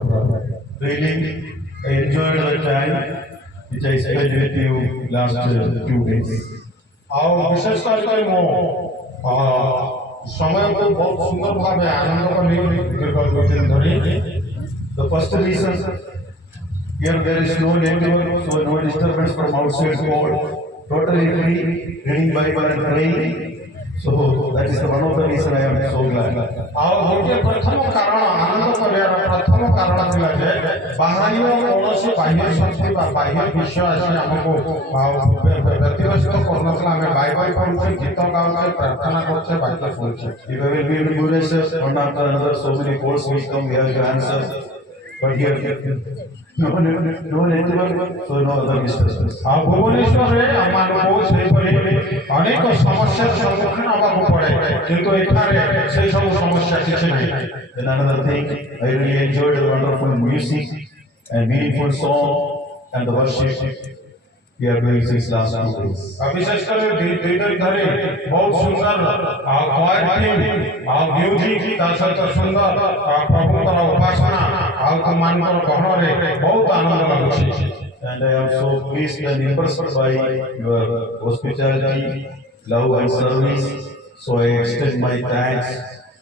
Really enjoyed the time which I spent with you last few days. ଆଉ ବିଶେଷ କରି ମୁଁ ସମୟକୁ ବହୁତ ସୁନ୍ଦର ଭାବେ ଆନନ୍ଦ କଲି ଦୀର୍ଘ 2 ଦିନ ଧରି। The first reason, here there is no network, so no disturbance from outside world. Totally free, reading Bible and praying. So that is one of the reason I am so glad. ଆଉ ଗୋଟିଏ ପ୍ରଥମ କାରଣ ଆନନ୍ଦ କରିବାର ପ୍ରଥମ କାରଣ ଥିଲା ଯେ ବାହାରୀୟ କୌଣସି ବାହ୍ୟ ଶକ୍ତି ବା ବାହ୍ୟ ବିଷୟ ଆସି ଆମକୁ ବ୍ୟତିବ୍ୟସ୍ତ କରୁନଥିଲା। ଆମେ ବାଇବଲ ପଢୁଛେ, ଗୀତ ଗାଉଛେ, ପ୍ରାର୍ଥନା କରୁଛେ, ବାକ୍ୟ ଶୁଣୁଛେ। If I will be in Bhubaneswar, one after another, so many calls will come, we have to answer. But here, no network, so no other disturbance. ଆଉ ଭୁବନେଶ୍ୱରରେ ଆମମାନଙ୍କୁ ସେହିପରି ଅନେକ ସମସ୍ୟାର ସମ୍ମୁଖୀନ ହେବାକୁ ପଡେ, କିନ୍ତୁ ଏଠାରେ ସେହି ସବୁ ସମସ୍ୟା କିଛି ନାହିଁ। Then another thing, I really enjoyed the wonderful music and meaningful song and the worship we are doing since last 2 days. विशेष कर दुई दिन धरे बहुत सुंदर क्वायर टीम म्यूजिक सहित सुंदर प्रभुकर उपासना आनंद गहन बहुत आनंद लगुच। And I am so pleased and impressed by your hospitality, love and service. So I extend my thanks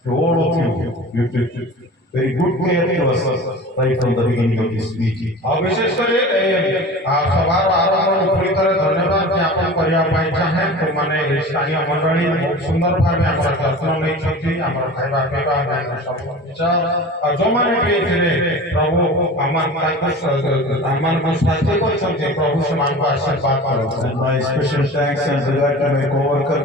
to all of you. You took very good care of us right from the beginning of this meeting. विशेषकर सभा आरंभ पूरी तरह धन्यवाद ज्ञापन करने चाहे तो माने स्थानीय मंडली बहुत सुंदर भाव में जत्न नहीं खावा पीवा सब जो मैंने भी प्रभु साथी कर प्रभु से आशीर्वाद करो। My special thanks and regard to my co-worker,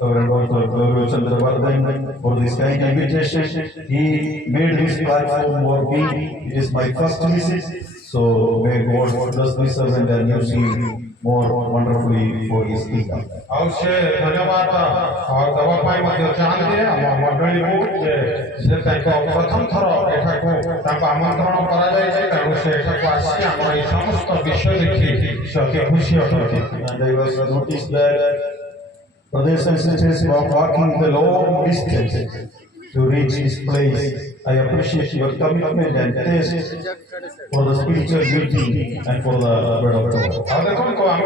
Reverend Dr. Gaurav Chandra Vardhan, for this kind invitation. He made this platform for me. It is my first visit, so may God bless this servant and use him more wonderfully for his kingdom. अवश्य धन्यवाद दवा पाई मध्य चाहते मंडली को से प्रथम थर एठाको आमंत्रण करा जाय तेणु से एठाको आसी आमर ए समस्त विषय देखि से अति खुशी अटती। And I was noticed that brothers and sisters were walking the long distance to reach this place. I appreciate your commitment and taste for the spiritual beauty and for the word of God. देखो तो आम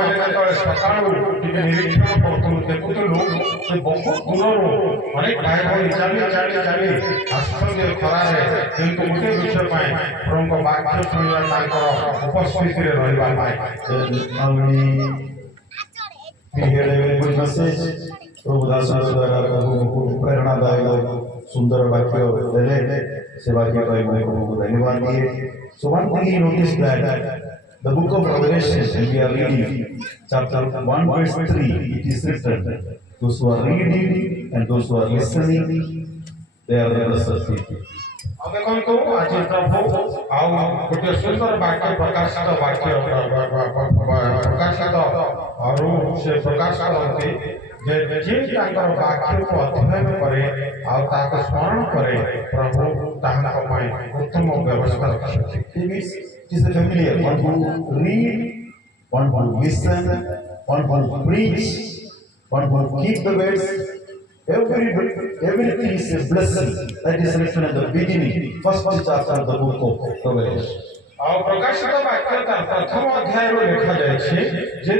सकालू निरीक्षण करूँ देखुलू बहुत दूर अनेक भाई भाई चली चली चली आसुच्च खरार किंतु गोटे विषय प्रभु वाक्य शुणा उपस्थिति We heard a very good message. प्रभु दासों द्वारा प्रभु को प्रेरणादायक सुंदर वाक्य देले से वाक्य का मैं प्रभु को धन्यवाद दिए. So one thing he noticed that the book of Revelation, and we are reading chapter 1 verse 3, it is written, those who are reading and those who are listening, they are the blessed people. देखो आज प्रभु आउ गोटे सुंदर वाक्य प्रकाशित वाक्य प्रकाशित और से प्रकाश करते जे वाक्य को अध्ययन करे और स्मरण करे प्रभु उत्तम व्यवस्था रखते। It is familiar. One who read, one who listen, one who preach, one who keep the words. Everything is a blessing. That is written at the beginning, first chapter of the book of Revelation. और प्रकाशित वाक्य का प्रथम अध्याय में लिखा जाए जे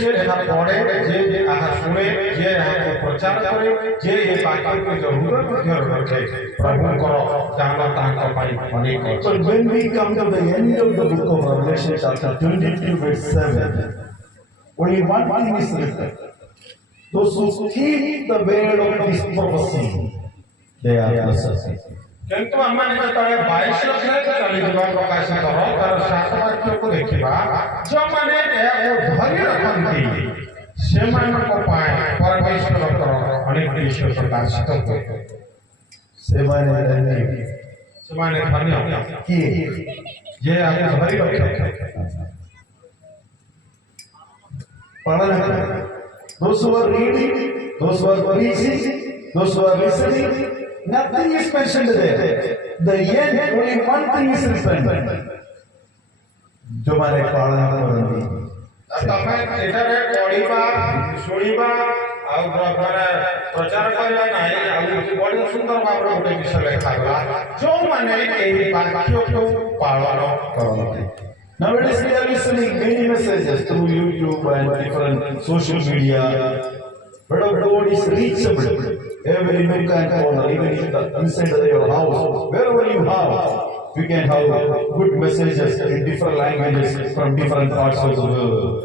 जे एहा पढ़े जे आहा सुने जे आहा को प्रचार करे जे ये वाक्य को जरूर मध्य रखे प्रभु करो जाना तांका पाई अनेक। So when we come to the end of the book of Revelation, chapter 22, verse 7, only one thing is written. Those who keep the word of this prophecy, they are blessed. किंतु हमने जेतले 22 अध्याय चली जबा प्रकाशित हो तार 7 वाक्य को देखिबा जो माने धरि रखंती से मान को पाए परमेश्वर कर अनेक विषय प्रकाशित हो से माने धन्य कि ये आप धरि रखे पढ़ना। Those who are reading, those who are preaching, those who are listening, nothing is mentioned there. The end, only one thing is written. जो माने पालना करनी। तमे एटारे पढ़िबा सुनिबा प्रचार करला नहीं आउ बड़ी सुंदर भाव गोटे विषय लिखागला जो माने एही वाक्य को पालन करते। Nowadays we are listening many messages through YouTube and different social media. But our God is reachable. Every nook and corner, even inside your house, wherever you have, we can have good messages in different languages from different parts of the world.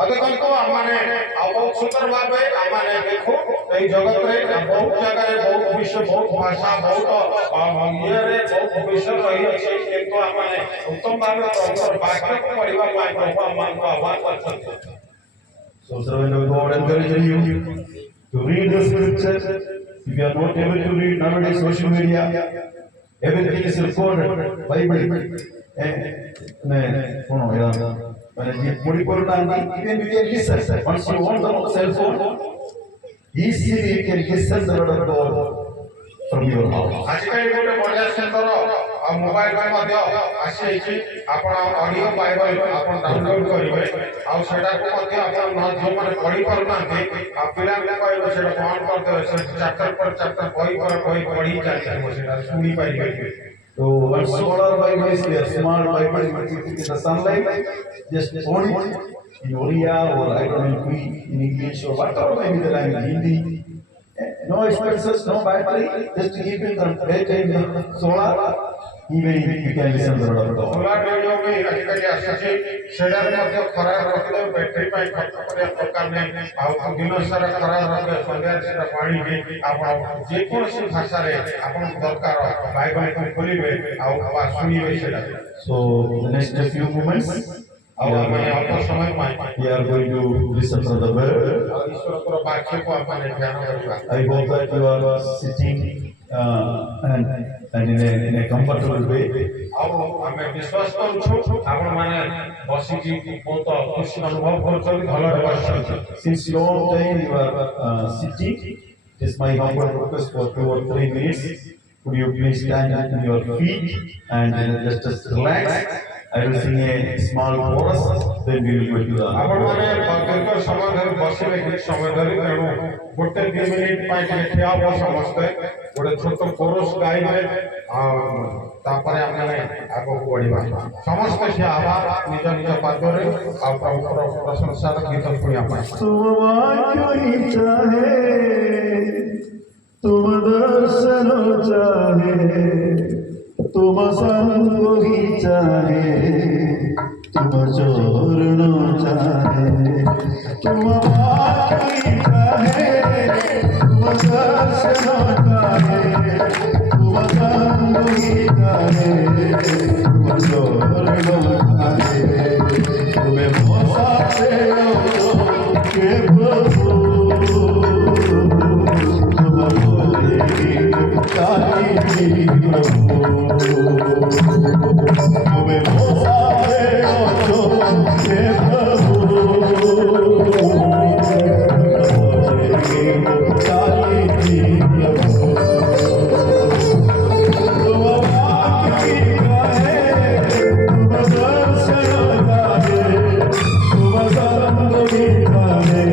अगर को हमने बहुत सुंदर बात है हमने देखो এই জগতে বহুত জায়গায় বহুত বিষয় বহুত ভাষা বহুত ইয়েরে বহুত বিষয় রয়েছে কিন্তু हमने उत्तम भाव में वाक्य को पढ़िबा ପାଇଁ प्रभु हमको आह्वान करछन। So servant of God encouraging you to read the scriptures. If you are not able to read nowadays social media, everything is recorded. Bible. Even you can listen. Once you want the cell phone, easily you can listen the word of God from your house. आजकल गोटे बढ़िया सुंदर mobile में मध्य आसी आपण audio Bible आपण download करिवे आ सेटा को मध्य आपण न जो माने पढ़ी पार नाते आ पिला को कहबो सेटा ऑन कर दे से चैप्टर पर चैप्टर बही पर बही पढ़ी जाय सेटा सुनी पाइबे। So one solar Bible is there, small Bible in the sunlight, just hold it in Oriya or I don't know in English or whatever maybe the language, Hindi. No expenses, no battery, just keep it on daytime solar, even you can listen to the word of God. Solar radio में आजकल आसी सेटा मध्य खराब रखले battery पाई खर्च करे प्रकार ने आ दिन सारा खराब रखे संध्या सेटा पानी के आपण जे कोनसी भाषा रे आपण दरकार बाइबल को खोलिबे आ सुनिबे सेटा। So the next few moments और मैंने अल्प समय में we are going to listen to the word. और ईश्वर को वाक्य को अपन ध्यान करबा। I hope that you are sitting and in a comfortable way. अब हमें विश्वास करू आपण माने बसी की बहुत खुशी अनुभव करछन भलो बसछन। Since long time you are sitting, it is my humble request for 2 or 3 minutes. Could you please stand on your feet and just relax? I will sing a small chorus, then we will go to the. आपण माने दीर्घ समय धरि बसिले कि समय धरि तेणु गोटे 2 मिनिट पाई ठिया हो समस्ते गोटे छोट कोरस गाइबे तापरे हमने आगो बढ़िबा समस्त ठिया आवा निज निज पादरे आ प्रभुर प्रशंसा गीत सुनिया पाए। तुम चाहे तुम दर्शन चाहे तुम संग ही चाहे तुम चरण चाहे तुम वाणी चाहे तुम दर्शन चाहे तुम संग ही चाहे तुम चरण चाहे तुम्हें मोसाते हो के प्रभु तुम बोलेगी काली प्रभु तुम्हें मोसाते हो के प्रभु बोलेगी काली प्रभु तुम वाक्य गाए तुम दर्शन गाए तुम संग भी गाए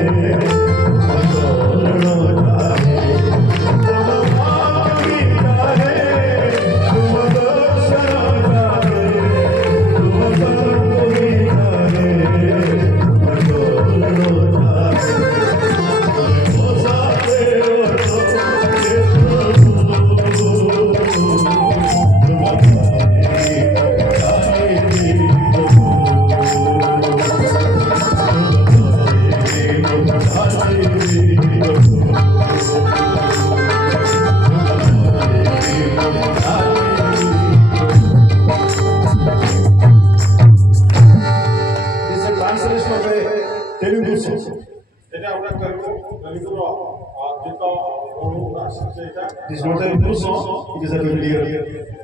It is not a new song, it is a familiar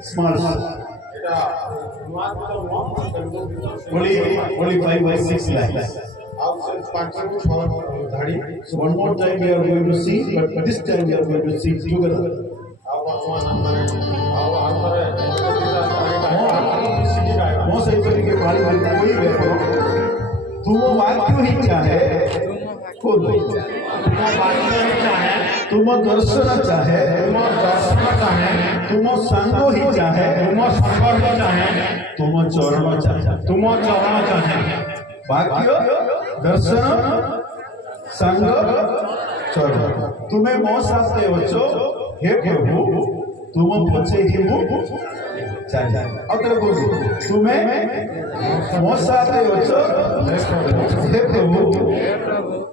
small song. Only 5 or 6 lines. So one more time we are going to sing, but this time we are going to sing together. तुम वाक्य ही चाहे खोल दो। तुम दर्शन चाहे, तुम संग ही चाहे, तुम चरण चाहे। वाक्य दर्शन संग चरण। तुम्हें मो साथे होचो हे प्रभु, तुम पछे ही मु चाहे। अगर बोलो तुम्हें मो साथे होचो हे प्रभु,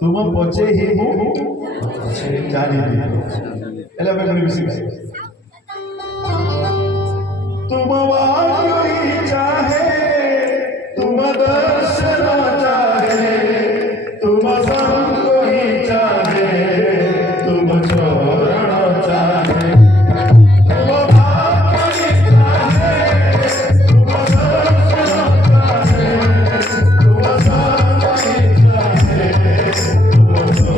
तुम पछे ही मु जानी। एला मैं बिसी तुम वाक्य ही चाहे, तुम दर्शन चाहे, तुम संग ही चाहे, तुम चरण चाहे, तुम वाक्य ही चाहे, तुम दर्शन चाहे, तुम संग ही चाहे, तुम चरण चाहे।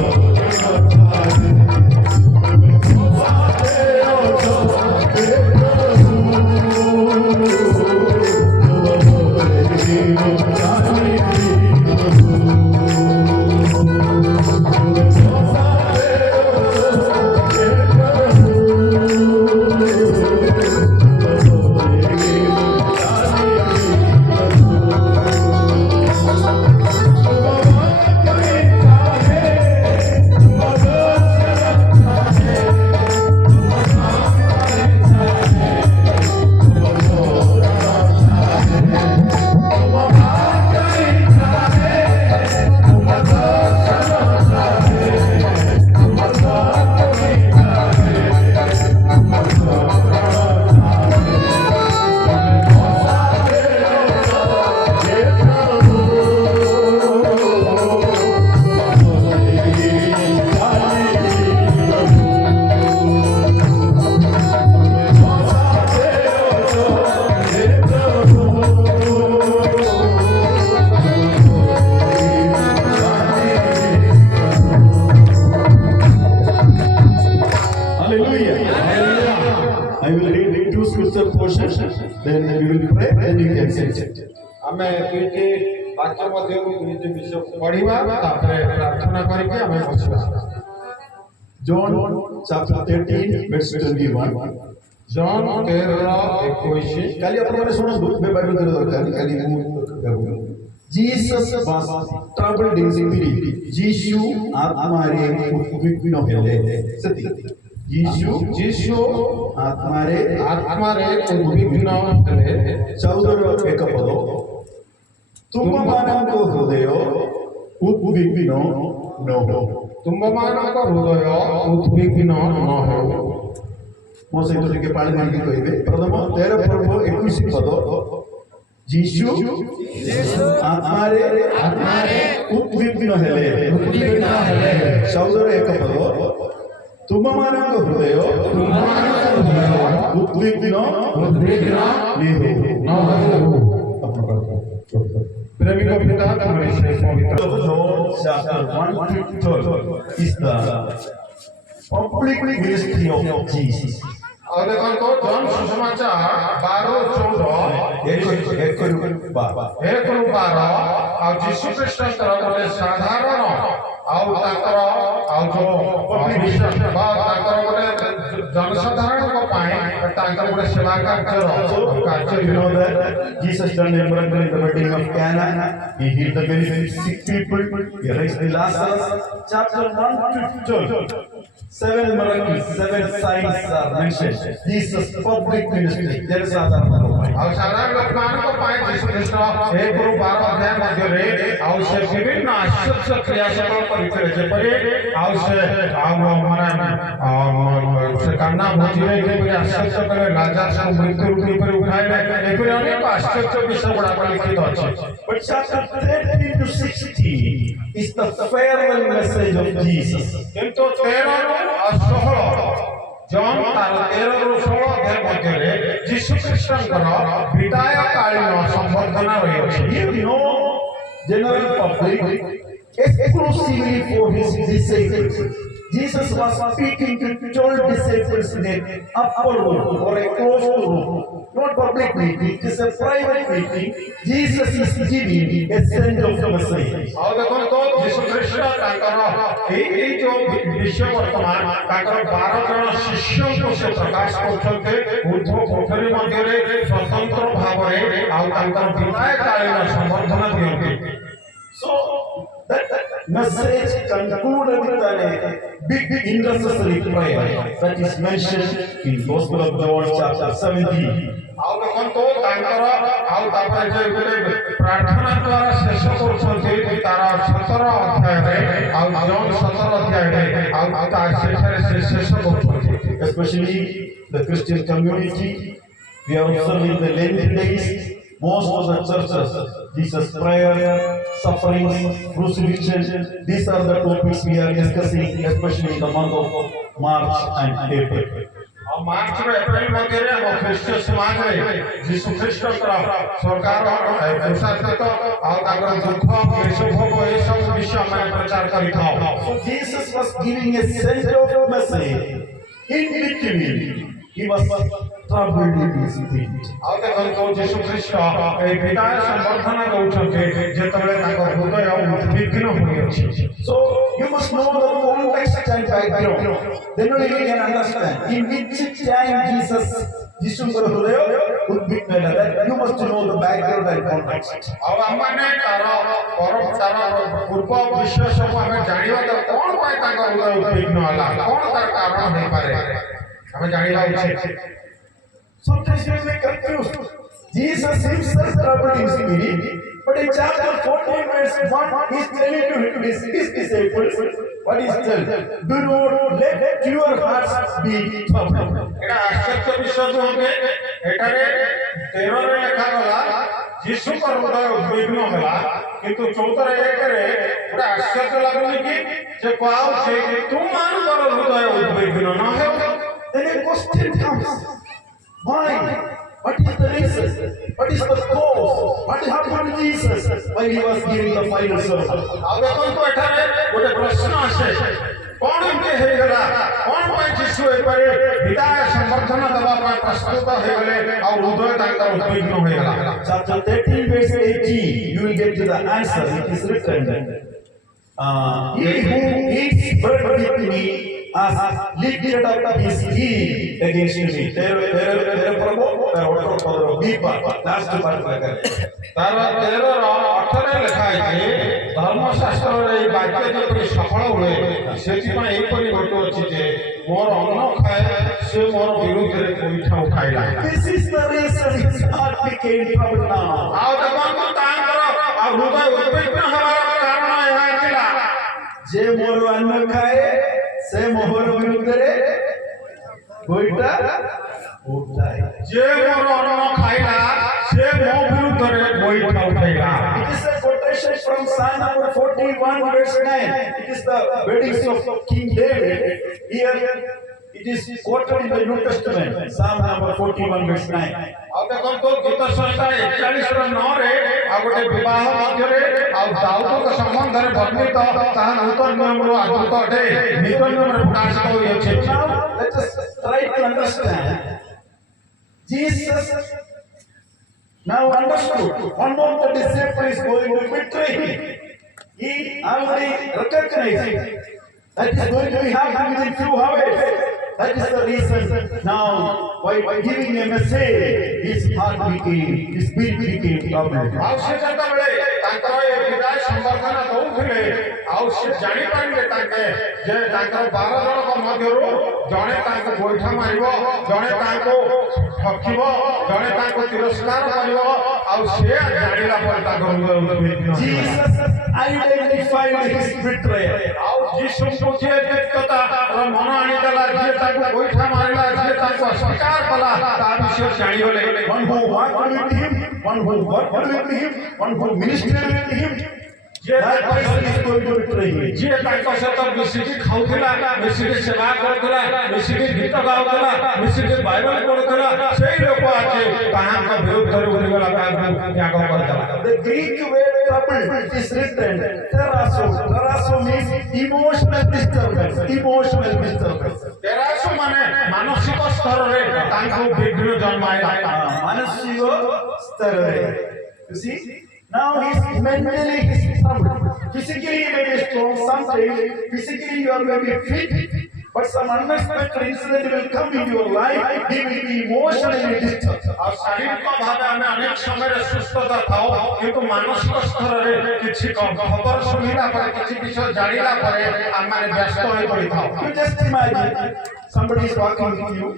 I will read two scripture portions, then we will pray, then you can say it. ଆମେ ଦୁଇଟି ବାକ୍ୟ ମଧ୍ୟରୁ ଦୁଇଟି ବିଷୟ ପଢିବା, ତାପରେ ପ୍ରାର୍ଥନା କରିକି ଆମେ ବସିବା। John chapter 13 verse 21. ଜନ୍ 13:21। କାଲି ଆପଣମାନେ ଶୁଣନ୍ତୁ, ବାଇବେଲ ତେଲ ଦରକାର କାଲି ମୁଁ Jesus was troubled in spirit. ଯୀଶୁ ଆତ୍ମାରେ ଉଦ୍ବିଗ୍ନ ହେଲେ। ସେତିକି। ଯୀଶୁ ଆତ୍ମାରେ ଉଦ୍ବିଗ୍ନ ହେଲେ। 14 ଏକ ପଦ। ତୁମମାନଙ୍କ ହୃଦୟ ଉଦ୍ବିଗ୍ନ ନ ହେଉ। ତୁମମାନଙ୍କ ହୃଦୟ ଉଦ୍ବିଗ୍ନ ନ ହେଉ। ମୋ ସହିତ ଟିକେ ପାଳି ମାରିକି କହିବେ। ପ୍ରଥମ 13 ପର୍ବ 21 ପଦ। ଯୀଶୁ ଆତ୍ମାରେ ଉଦ୍ବିଗ୍ନ ହେଲେ। 14 ଏକ ପଦ। ତୁମମାନଙ୍କ ହୃଦୟ ଉଦ୍ବିଗ୍ନ ନ ହେଉ। ପ୍ରେମିକ ପିତା ତୁମେ ସେ ପବିତ୍ର Chapter 1 to 12 is the public ministry of Jesus. और देखो जॉन सुसमाचार 12:14 और यीशु ख्रीष्ट गोटे साधारण आउ ताकर आउ जो विश्वास बा ताकर गोटे जनसाधारण को पाए ताकर गोटे सेवा कार्य You know that Jesus done a miracle in the wedding of Cana. He healed the very sick people. He raised the Lazarus. Chapter 1 to 12. 7 miracles, 7 signs are mentioned. Jesus public ministry. There is other. और साधारण लोग को पाए यीशु ख्रीष्ट 1:12 अध्याय मध्य रे और से विभिन्न आश्चर्य क्रिया सकल परिचय जेपरि और से से कान्ना भोजी रे के आश्चर्य करे लाजर को मृत्यु रूपी पर उठाइले एपरि अनेक आश्चर्य विषय गुडा लिखित अछि। But chapter 13 to 16 is the farewell message of Jesus. किंतु 13 और 16 जॉन 13-16 अध्याय मध्य रे यीशु ख्रीष्टଙ୍କର विदाय कालीन संबर्धना रही अछि। You know, general public exclusively for his disciples. Jesus was speaking to 12 disciples in an upper room or a closed room. not public meeting, it is a private meeting. Jesus is giving a sense of the Messiah. ଆଉ ଦେଖନ୍ତୁ ଯୀଶୁ ଖ୍ରୀଷ୍ଟ ତାଙ୍କର ଏଇ ଯୋଉ ବିଷୟ ବର୍ତ୍ତମାନ ତାଙ୍କର 12 ଜଣ ଶିଷ୍ୟଙ୍କୁ ସେ ପ୍ରକାଶ କରୁଛନ୍ତି ଉର୍ଦ୍ଧ୍ୱ କୋଠରୀ ମଧ୍ୟରେ ସ୍ୱତନ୍ତ୍ର ଭାବରେ ଆଉ ତାଙ୍କର ବିଦାୟକାଳୀନ ସମ୍ବର୍ଦ୍ଧନା ଦିଅନ୍ତି। So that message concluded with a big intercessory prayer that is mentioned in Gospel of John chapter 17. ଆଉ ଦେଖନ୍ତୁ ତାଙ୍କର ଆଉ ତାପରେ ଯେ ଗୋଟେ ପ୍ରାର୍ଥନା ଦ୍ୱାରା ଶେଷ କରୁଛନ୍ତି ତାର 17 ଅଧ୍ୟାୟରେ ଆଉ ଜନ 17 ଅଧ୍ୟାୟରେ ଆଉ ତା ସେଠାରେ ସେ ଶେଷ କରୁଛନ୍ତି। Especially the Christian community, we are observing the Lent days. Most of the churches, Jesus' prayer, sufferings, crucifixion, these are the topics we are discussing, especially in the month of March and April. ଆଉ March ରୁ April ମଧ୍ୟରେ ଆମ ଖ୍ରୀଷ୍ଟୀୟ ସମାଜରେ ଯୀଶୁ ଖ୍ରୀଷ୍ଟଙ୍କର ସରକାର କୃଷାର୍ପିତ ଆଉ ତାଙ୍କର ଦୁଃଖ କ୍ଲେଶଭୋଗ ଏସବୁ ବିଷୟ ଆମେ ପ୍ରଚାର କରିଥାଉ। So Jesus was giving a sense of message. In between, he was troubled in his spirit. ଆଉ ଦେଖନ୍ତୁ ଯୀଶୁ ଖ୍ରୀଷ୍ଟ ଏହି ବିଦାୟ ସମ୍ବର୍ଦ୍ଧନା ଦଉଛନ୍ତି ଯେତେବେଳେ ତାଙ୍କ ହୃଦୟ ଉଦ୍ବିଗ୍ନ ହୋଇଅଛି। So you must know the context and background. Then only we can understand in which time Jesus' hୃଦୟ ଉଦ୍ବିଗ୍ନ ହେଲା. That you must know the background and context. ଆଉ ଆମମାନେ ତାର ପୂର୍ବ ବିଷୟ ସବୁ ଆମେ ଜାଣିବା ତ କଣ ପାଇଁ ତାଙ୍କ ହୃଦୟ ଉଦ୍ବିଗ୍ନ ହେଲା କଣ ତାର କାରଣ ହେଇପାରେ ଆମେ ଜାଣିବା ଉଚିତ। Sometimes we may confused. Jesus himself troubled in spirit, but in chapter 14 verse 1 he is telling to his disciples, what is told? Do not let your hearts be troubled. এটা আশ্চর্য বিষয় যে এটারে 13 রে লেখা গলা যীশুଙ୍କ ହୃଦୟ ଉଦ୍ବିଗ୍ନ ହେଲା କିନ୍ତୁ 14 ରେ ଏକରେ ଗୋଟେ ଆଶ୍ଚର୍ଯ୍ୟ ଲାଗୁନି କି ଯେ କହୁଛି ତୁମମାନଙ୍କର ହୃଦୟ ଉଦ୍ବିଗ୍ନ ନ ହେଉ। Then a question comes. Why? What is the reason? What is the cause? What happened to Jesus when he was giving the final sermon? ଆଉ ଦେଖନ୍ତୁ ଏଠାରେ ଗୋଟେ ପ୍ରଶ୍ନ ଆସେ କଣ ଏମିତି ହେଇଗଲା କଣ ପାଇଁ ଯୀଶୁ ଏପରି ବିଦାୟ ସମ୍ବର୍ଦ୍ଧନା ଦେବା ପାଇଁ ପ୍ରସ୍ତୁତ ହେଇଗଲେ ଆଉ ହୃଦୟ ତାଙ୍କର ଉଦ୍ବିଗ୍ନ ହୋଇଗଲା। Chapter 13 verse 18 you will get to the answer. It is written, he who eats bread with me has lifted up his heel against me. तेरे प्रभु तेरा ऑर्डर पदर बीपा लास्ट बात लगा ତାର 13 ର 18 ଲେଖା ହେଇଛି ଧର୍ମଶାସ୍ତ୍ରରେ ଏହି ବାକ୍ୟ ଯେପରି ସଫଳ ହୁଏ ସେଥିପାଇଁ ଏପରି ଘଟୁଅଛି ଯେ ମୋର ଅନ୍ନ ଖାଏ ସେ ମୋର ବିରୁଦ୍ଧରେ ଗୋଇଠା ଉଠାଇଲା। This is the reason his heart became troubled now. ଆଉ ଦେଖନ୍ତୁ ତାଙ୍କର ଆଉ ହୃଦୟ ଉଦ୍ବିଗ୍ନ ହେବାର କାରଣ ଏହା ଥିଲା जे मोर अन्न खाए से मोहर विरुद्धरे गोइठा उठाए। ଯେ ମୋର ଅନ୍ନ ଖାଇଲା ସେ ମୋ ବିରୁଦ୍ଧରେ ଗୋଇଠା ଉଠାଇଲା। It is a quotation from Psalm number 41 verse 9. It is the weddings of King David. Here it is quoted in the New Testament, Psalm number 41 verse 9. ଆଉ ଦେଖନ୍ତୁ ଗୀତ ସଂହିତା 41 ର 9 ରେ ଆଉ ଗୋଟେ ବିବାହ ମଧ୍ୟରେ ଆଉ ଦାଉଦଙ୍କ ସମ୍ବନ୍ଧରେ ବର୍ଣ୍ଣିତ ତାହା ନୂତନ ନିୟମରୁ ଆଦୃତ ଅଟେ ନୂତନ ନିୟମରେ ପ୍ରକାଶିତ ହୋଇଅଛି। Now let us try to understand. Jesus now understood one of the disciples is going to betray him. He already recognized that is going to be happening within few hours. That is the reason now by giving a message his heart became, his spirit became troubled. ଆଉ ସେ ଯେତେବେଳେ ତାଙ୍କର ଏ ବିଦାୟ ସମ୍ବର୍ଦ୍ଧନା ଦଉଥିଲେ ଆଉ ସେ ଜାଣିପାରିଲେ ତାଙ୍କେ ଯେ ତାଙ୍କର 12 ଜଣଙ୍କ ମଧ୍ୟରୁ ଜଣେ ତାଙ୍କୁ ଗୋଇଠା ମାରିବ ଜଣେ ତାଙ୍କୁ ଠକିବ ଜଣେ ତାଙ୍କୁ ତିରସ୍କାର କରିବ ଆଉ ସେ ଜାଣିଲା ପରେ ତାଙ୍କ ହୃଦୟ ଉଦ୍ବିଗ୍ନ ହେଲା। Jesus identified his betrayer. ଆଉ ଯୀଶୁଙ୍କୁ ଯିଏ ବ୍ୟକ୍ତତାର ମନ ଆଣିଦେଲା ଯିଏ ତାଙ୍କୁ ଗୋଇଠା ମାରିଲା ଯିଏ ତାଙ୍କୁ ଅସ୍ୱୀକାର କଲା ତା ବିଷୟରେ ଜାଣିଗଲେ। One who walked with him, one who worked with him, one who ministered with him. That person is going to betray him. ଯିଏ ତାଙ୍କ ସହିତ ମିଶିକି ଖାଉଥିଲା ମିଶିକି ସେବା କରୁଥିଲା ମିଶିକି ଗୀତ ଗାଉଥିଲା ମିଶିକି ବାଇବେଲ ପଢୁଥିଲା ସେଇ ଲୋକ ଆଜି ତାହାଙ୍କ ବିରୁଦ୍ଧରେ ଉଠିଗଲା ତାହାଙ୍କୁ ତ୍ୟାଗ କରିଦେଲା। The Greek word trouble is written terasso. Terasso means emotional disturbance. Emotional disturbance. ତେରାସ ମାନେ ମାନସିକ ସ୍ତରରେ ତାଙ୍କୁ ବିଘ୍ନ ଜନ୍ମାଇଲା। ମାନସିକ ସ୍ତରରେ। You see, now he's mentally he's troubled. Physically he may be strong, sometimes physically you are maybe fit, but some unexpected incident will come in your life, he will be emotionally disturbed. ଆଉ ଶାରୀରିକ ଭାବେ ଆମେ ଅନେକ ସମୟରେ ସୁସ୍ଥତା ଥାଉ କିନ୍ତୁ ମାନସିକ ସ୍ତରରେ କିଛି ଖବର ଶୁଣିଲା ପରେ କିଛି ବିଷୟ ଜାଣିଲା ପରେ ଆମେ ବ୍ୟସ୍ତ ହୋଇ ପଡ଼ିଥାଉ। You just imagine somebody is walking with you,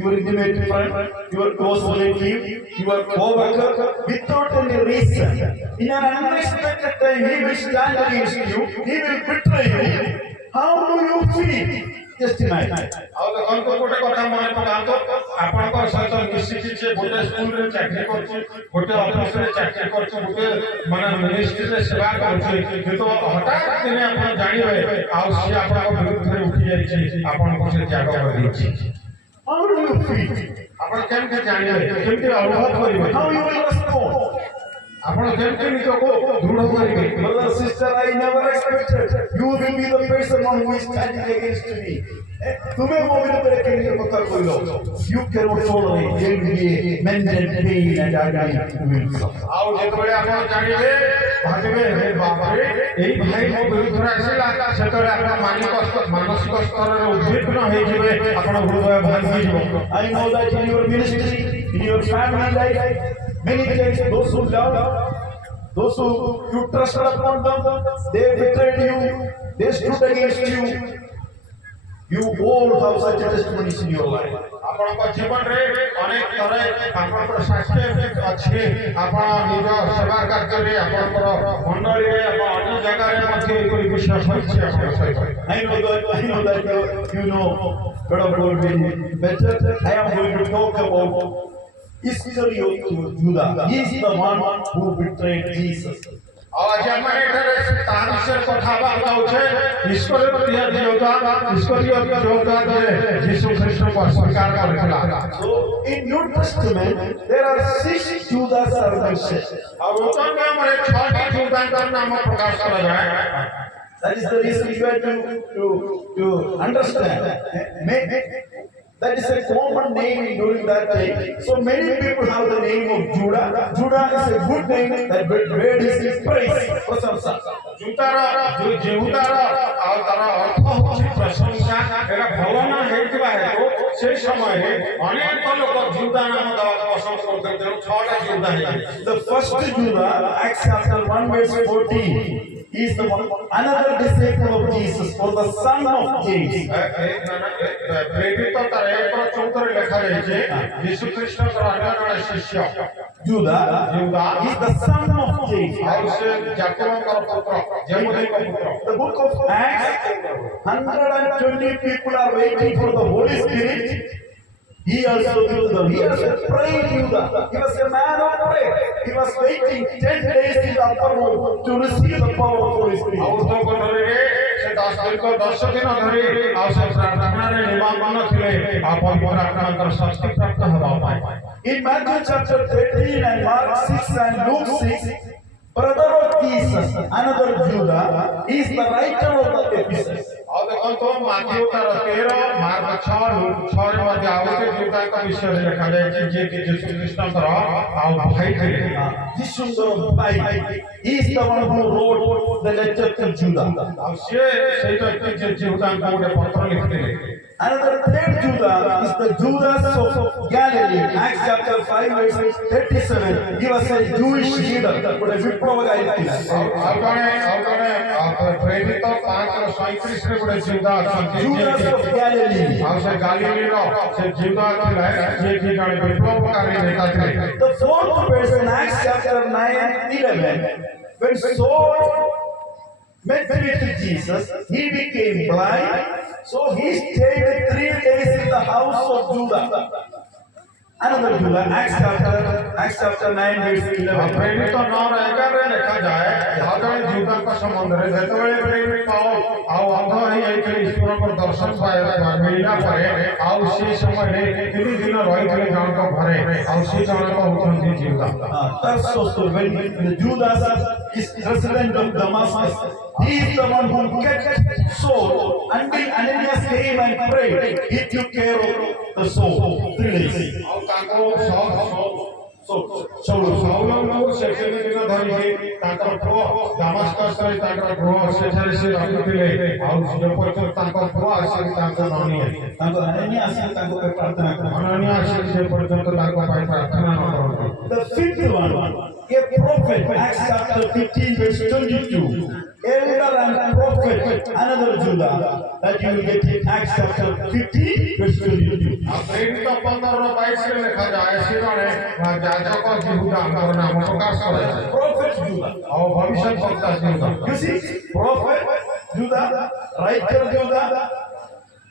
your intimate friend, your close relative, your co-worker, without any reason. In an unexpected time, he will stand against you, he will betray you. How do you feel? Just imagine. ଆଉ ଦେଖନ୍ତୁ ଗୋଟେ କଥା ମନେ ପକାନ୍ତୁ, ଆପଣଙ୍କ ସହିତ ମିଶିକି ସେ ଗୋଟେ ସ୍କୁଲରେ ଚାକିରି କରୁଛି, ଗୋଟେ ଅଫିସରେ ଚାକିରି କରୁଛି, ଗୋଟେ ମାନେ ମିନିଷ୍ଟ୍ରିରେ ସେବା କରୁଛି, କିନ୍ତୁ ହଠାତ୍ ଦିନେ ଆପଣ ଜାଣିବେ ଆଉ ସିଏ ଆପଣଙ୍କ ବିରୁଦ୍ଧରେ ଉଠି ଯାଇଛି, ଆପଣଙ୍କୁ ସେ ତ୍ୟାଗ କରିଦେଇଛି। How do you feel? ଆପଣ କେମିତି ଜାଣିବେ, କେମିତି ଅନୁଭବ କରିବେ, How you will respond? ଆପଣ କେମିତି ନିଜକୁ ଦୃଢ଼ କରିବେ? Brother, sister, I never expected you will be the person who is standing against me. तुम्हें वो विरुद्ध केंद्र पता कोई लो, you cannot tolerate there will be mental pain and agony you will suffer. ଆଉ ଯେତେବେଳେ ଆପଣ ଜାଣିବେ ଭାବିବେ ହେ ବାପରେ ଏଇ ଭାଇ ମୋ ବିରୁଦ୍ଧରେ ଆସିଲା, ସେତେବେଳେ ଆପଣ ମାନସିକ ସ୍ତରରେ ଉଦ୍ବିଗ୍ନ ହେଇଯିବେ, ଆପଣ ହୃଦୟ ଭାଙ୍ଗିଯିବ। I know that in your ministry, in your family life, many times those who love, those who you trusted upon them, they betrayed you, they stood against you. You all have such testimonies in your life. ଆପଣଙ୍କ ଜୀବନରେ ଅନେକ ଥର ଆପଣଙ୍କର ସାକ୍ଷ୍ୟ ଅଛି, ଆପଣ ନିଜ ସେବା କାର୍ଯ୍ୟରେ ଆପଣଙ୍କର ମଣ୍ଡଳୀରେ ଆପଣ ଅନ୍ୟ ଜାଗାରେ ମଧ୍ୟ ଏପରି ବିଷୟ ହୋଇଛି ଆପଣଙ୍କ ସହିତ। I know that you know God about me better. I am going to talk about history of Judah. He is the one who betrayed Jesus. ଆଉ ଆଜି ଆମେ ଏଠାରେ ତା ବିଷୟରେ କଥାବାର୍ତ୍ତା ହେଉଛେ। ଈଶ୍ୱରୀୟ ଯୋଦ୍ଧାରେ ଯୀଶୁ ଖ୍ରୀଷ୍ଟଙ୍କୁ ଅସ୍ୱୀକାର କରିଥିଲା। So in New Testament there are 6 Judas are mentioned. ଆଉ ନୂତନ ନିୟମରେ 6ଟି ଯୋଦ୍ଧାଙ୍କର ନାମ ପ୍ରକାଶ କରାଯାଏ। That is the reason you have to understand. That is a common name during that time. So many people have the name of Judah. Judah is a good name. That word is praise. Prasansa. ଯେହୁଦାର ଆଉ ତାର ଅର୍ଥ ହେଉଛି ପ୍ରଶଂସା। ଏଟା ଭଲ ନା ହେଇଥିବା ହେତୁ ସେ ସମୟରେ ଅନେକ ଲୋକ ଯୁଦା ନାମ ଦେବାକୁ ପସନ୍ଦ କରୁଥିଲେ, ତେଣୁ 6ଟା ଯୁଦା ହେଇଯାଇଛି। The first Judah, Acts chapter 1 verse 14, is the one, another disciple of Jesus, or the son of James. ପ୍ରେରିତ ତାର 1:14 ଲେଖା ଯାଇଛି, ଯୀଶୁ ଖ୍ରୀଷ୍ଟଙ୍କର ଅନ୍ୟ ଜଣେ ଶିଷ୍ୟ Judah is the son of James. ଆଉ ସେ ଯାକୋବଙ୍କର ପୁତ୍ର, ଜେବଦୀଙ୍କ ପୁତ୍ର। The book of Acts, 120 people are waiting for the Holy Spirit. He also prayed Judah. He was a man of prayer. He was waiting 10 days in the upper room to receive the power of Holy Spirit. ଆଉ ଦୀର୍ଘ 10 ଦିନ ଧରି ଆଉ ସେ ପ୍ରାର୍ଥନାରେ ନିମଗ୍ନ ଥିଲେ, ଆଉ ପବିତ୍ର ଆତ୍ମାଙ୍କର ଶକ୍ତି ପ୍ରାପ୍ତ ହେବା ପାଇଁ। In Matthew chapter 13 and Mark 6 and Luke 6, brother of Jesus, another Judah, is the writer of the epistles. ଆଉ ଦେଖନ୍ତୁ ମାଥିଉ ତାର 13, ମାର୍କ 6, ଲୁକ୍ 6ରେ ମଧ୍ୟ ଆଉ ଗୋଟେ ଯୁଦାଙ୍କ ବିଷୟରେ ଲେଖାଯାଇଛି, ଯିଏକି ଯୀଶୁ ଖ୍ରୀଷ୍ଟଙ୍କର ଆଉ ଭାଇ ଥିଲେ। ଯୀଶୁଙ୍କର ଭାଇ. He is the one who wrote the letter to Judah. ଆଉ ସିଏ ସେଇ ବ୍ୟକ୍ତି ଯେ ଯୁଦାଙ୍କୁ ଗୋଟେ ପତ୍ର ଲିଖିଥିଲେ। Another third Judah is the Judas of Galilee. Acts chapter 5 verse 37. He was a Jewish leader, but a vipravaga. ଆଉ ଜଣେ ପ୍ରେରିତ 5:37 ଗୋଟେ ଯୁଦା ଅଛନ୍ତି, Judas of Galilee. ଆଉ ସେ ଗାଲିଲୀର ସେ ଯୁଦା ଥିଲେ, ଯିଏକି ଜଣେ ବିପ୍ଳବକାରୀ ନେତା ଥିଲେ। The fourth person, Acts chapter 9 and 11. When Saul met with Jesus, he became blind. So he stayed 3 days in the house of Judah. Another Judah, Acts chapter 9 verse 11. ପ୍ରେରିତ 9:11 ଲେଖାଯାଏ, ଆଉ ଜଣେ ଯୁଦାଙ୍କ ସମ୍ବନ୍ଧରେ ଯେତେବେଳେ ପ୍ରେରିତ ଆଉ ଅନ୍ଧ ହେଇଯାଇଥିଲେ, ଈଶ୍ୱରଙ୍କ ଦର୍ଶନ ମିଳିଲା ପରେ ଆଉ ସେ ସମୟରେ 3 ଦିନ ରହିଥିଲେ ଜଣଙ୍କ ଘରେ, ଆଉ ସେ ଜଣକ ହେଉଛନ୍ତି ଯୁଦା। So when the Judas is president of Damascus, he is the one who kept Saul until Ananias came and prayed. He took care of the soul, 3 days. ଆଉ ତାଙ୍କ ସୌଲଙ୍କୁ ସେକେଣ୍ଡ ଦିନ ଧରିକି ତାଙ୍କର ପୁଅ ଦାମାସ୍କସରେ ତାଙ୍କର ଗୃହ ସେଠାରେ ସେ ରଖିଥିଲେ ଆଉ ଯେପର୍ଯ୍ୟନ୍ତ ତାଙ୍କ ପୁଅ ଆସିକି ତାଙ୍କୁ ନନିଏ ତାଙ୍କ ଅନାନ୍ୟ ଆସିକି ତାଙ୍କ ପାଇଁ ପ୍ରାର୍ଥନା କଲେ। ଅନନ୍ୟ ଆସିକି ଯେ ପର୍ଯ୍ୟନ୍ତ ତାଙ୍କ ପାଇଁ ପ୍ରାର୍ଥନା ନ କରନ୍ତି। The fifth one, a prophet, Acts chapter 15, verse 22. Elder and prophet, another Judah, that you will get in Acts chapter 15, verse 22. ଆଉ ପ୍ରେରିତ 15:22 ଲେଖାଯାଏ ସେ ଜଣେ ଯାଜକ ଜିହୁଦାଙ୍କର ନାମ ପ୍ରକାଶ କରାଯାଏ Prophet Judah. ଆଉ ଭବିଷ୍ୟତ ବକ୍ତା Judah. You see, prophet Judah, writer Judah,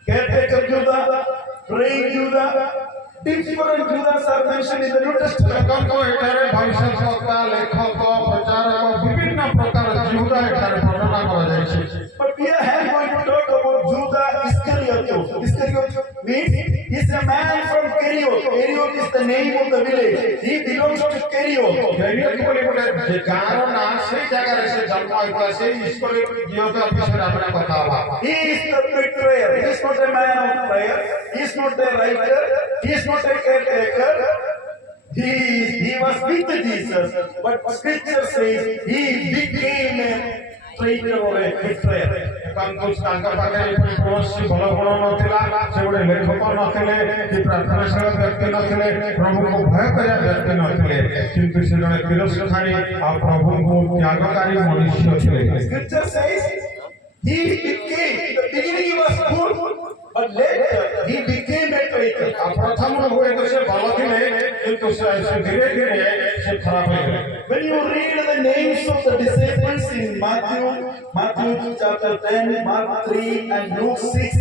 caretaker Judah, praying Judah, different Judahs are mentioned in the New Testament. ଦେଖନ୍ତୁ ଏଠାରେ ଭବିଷ୍ୟତ ବକ୍ତା ଲେଖକ ପ୍ରଚାରକ ବିଭିନ୍ନ ପ୍ରକାର ଜିହୁଦା ଏଠାରେ ବର୍ଣ୍ଣନା କରାଯାଇଛି। But we are going to talk about Judah Iscariot. Iscariot means he's a man from Kerioth. Kerioth is the name of the village. He belongs to Kerioth. କେରିୟତ ବୋଲି ଗୋଟେ ଗାଁର ନାଁ ସେଇ ଜାଗାରେ ସେ ଜନ୍ମ ହୋଇଥିଲା ସେଇ ଈଶ୍ୱର ଜିହୁଦା ବିଷୟରେ ଆମେ କଥା ହେବା। He is the betrayer. He is not a man of prayer. He is not a writer. He is not a caretaker. He was with Jesus, but Scripture says he became a traitor or a betrayer. ତାଙ୍କ ପାଖରେ କୌଣସି ଭଲ ଗୁଣ ନଥିଲା, ସେ ଗୋଟେ ଲେଖକ ନଥିଲେ କି ପ୍ରାର୍ଥନାଶୀଳ ବ୍ୟକ୍ତି ନଥିଲେ, ପ୍ରଭୁଙ୍କୁ ଭୟ କରିବା ବ୍ୟକ୍ତି ନଥିଲେ, କିନ୍ତୁ ସେ ଜଣେ ତିରସ୍କାରୀ ଆଉ ପ୍ରଭୁଙ୍କୁ ତ୍ୟାଗକାରୀ ମନୁଷ୍ୟ ଥିଲେ। Scripture says he became, in the beginning he was good, but later he became a traitor. ଆଉ ପ୍ରଥମରୁ ହୁଏତ ସେ ଭଲ ଥିଲେ କିନ୍ତୁ ସେ ଧୀରେ ଧୀରେ ସେ ଖରାପ ହେଇଗଲେ। When you read the names of the disciples in Matthew chapter 10, Mark 3 and Luke 6,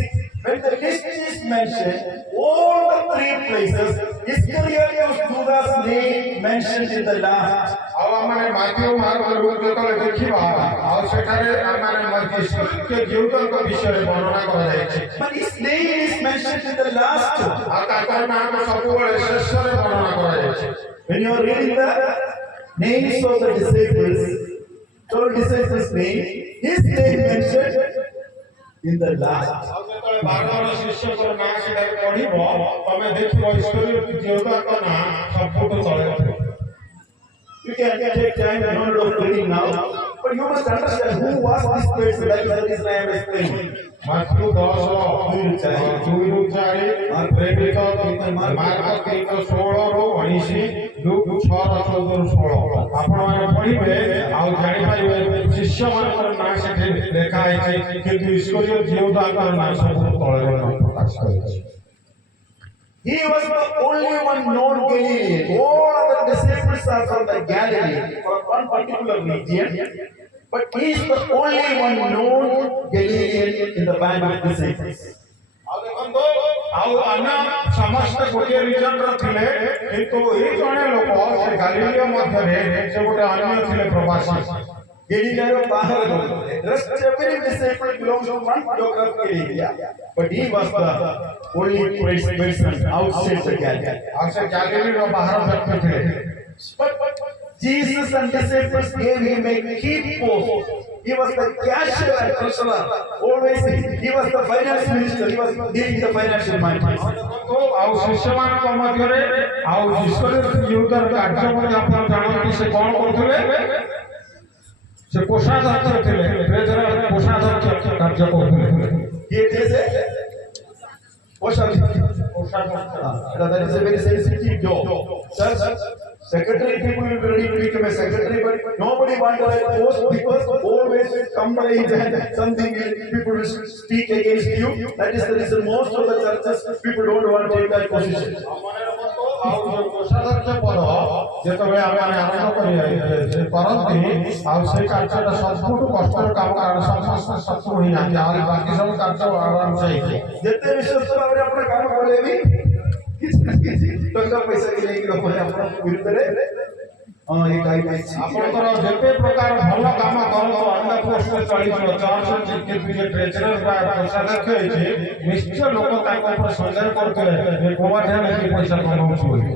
when the list is mentioned, all the 3 places, Iscariot of Judah's name mentioned in the last. ଆଉ ଆମେ ମାର୍କ ଲୁକ ଯେତେବେଳେ ଦେଖିବା ଆଉ ସେଠାରେ ଆମେ ଜିହୁଦାଙ୍କ ବିଷୟରେ ବର୍ଣ୍ଣନା କରାଯାଇଛି। But his name is mentioned in the last. ଆଉ ତାଙ୍କର ନାମ ସବୁବେଳେ ଶେଷରେ ବର୍ଣ୍ଣନା କରାଯାଇଛି। When you are reading the names of the disciples, 12 disciples' name, his name mentioned in the last. ଆଉ ଯେତେବେଳେ 12 ଶିଷ୍ୟଙ୍କର ନାଁ ସେଠାରେ ପଢିବ ତମେ ଦେଖିବ ଈଶ୍ୱର ଜିହୁଦାଙ୍କ ନାଁ ସବୁଠୁ ତଳେ ଥିବ। You can take time and not of reading now, but you must understand who was this person that is I am explaining. Mark 10:2-4 ପ୍ରେରିତ ମାର୍କ 3:16-19 ଲୁକ 6:14-16 ଆପଣମାନେ ପଢିବେ ଆଉ ଜାଣିପାରିବେ ଶିଷ୍ୟମାନଙ୍କର ନାଁ ସେଠି ଲେଖା ହେଇଛି କିନ୍ତୁ ଈଶ୍ୱର ଜିହୁଦାଙ୍କର ନାଁ ସବୁଠୁ ତଳେ ପ୍ରକାଶ କରିଛି। He was the only one known Galilean. All other disciples are from the Galilee, from one particular region, but he is the only one known Galilean in the band of disciples. ଆଉ ଦେଖନ୍ତୁ ଆଉ ଅନ୍ୟ ସମସ୍ତେ ଗୋଟିଏ ରିଜନର ଥିଲେ କିନ୍ତୁ ଏଇ ଜଣେ ଲୋକ ସେ ଗାଲିଲିୟ ମଧ୍ୟରେ ସେ ଗୋଟେ ଅନ୍ୟ ଥିଲେ ପ୍ରବାସୀ। Galilee ବାହାରେ ରହୁଥିଲେ. Rest every disciple belongs to one geographical area, but he was the only person outside the Galilee. ଆଉ ସେ ଗାଲିଲିର ବାହାର ବ୍ୟକ୍ତି ଥିଲେ। But Jesus and disciples gave him a key post. He was the cashier and treasurer. Always he was the finance minister. He was dealing the financial matters. ଆଉ ଶିଷ୍ୟମାନଙ୍କ ମଧ୍ୟରେ ଆଉ ଈଶ୍ୱର ଜିହୁଦାର କାର୍ଯ୍ୟ ମଧ୍ୟ ଆପଣ ଜାଣନ୍ତି ସେ କଣ କରୁଥିଲେ ସେ କୋଷାଧ୍ୟକ୍ଷ ଥିଲେ ଟ୍ରେଜରର କୋଷାଧ୍ୟକ୍ଷ କାର୍ଯ୍ୟ କରୁଥିଲେ। He is a that is a very sensitive job. Church secretary, people will be ready to become a secretary, but nobody wants a post because always complaint and something people will speak against you. That is the reason most of the churches people don't want to take that position. ଆଉ କୋଷାଧ୍ୟକ୍ଷ ପଦ ଯେତେବେଳେ ଆମେ ଆରମ୍ଭ କରନ୍ତି ଆଉ ସେଇ କାର୍ଯ୍ୟଟା ସବୁଠୁ କଷ୍ଟର କାମ କାରଣ ସମସ୍ତେ ଶତ୍ରୁ ହେଇଯାନ୍ତି ଆଉ ବାକି ସବୁ କାର୍ଯ୍ୟ ଆରାମସେ ହେଇଯାଏ। ଯେତେ ବିଶ୍ୱସ୍ତ ଭାବରେ ଆପଣ କାମ କଲେ ବି କିଛି ଟଙ୍କା ପଇସା କି ନେଇକି ଲୋକମାନେ ଆପଣଙ୍କ ବିରୁଦ୍ଧରେ ଆପଣଙ୍କର ଯେତେ ପ୍ରକାର ଭଲ କାମ କରନ୍ତୁ ଅନ୍ୟ ପୋଷ୍ଟରେ ଚଳିଯିବ ଚର୍ଚ୍ଚ କିନ୍ତୁ ଯେ ଟ୍ରେଜରର ବା କୋଷାଧ୍ୟକ୍ଷ ହେଇଛି ନିଶ୍ଚୟ ଲୋକ ତାଙ୍କ ଉପରେ ସନ୍ଦେହ କରୁଥିଲେ ଯେ କୋଉଠି ଆମେ କି ପଇସା କମାଉଛୁ ବୋଲି।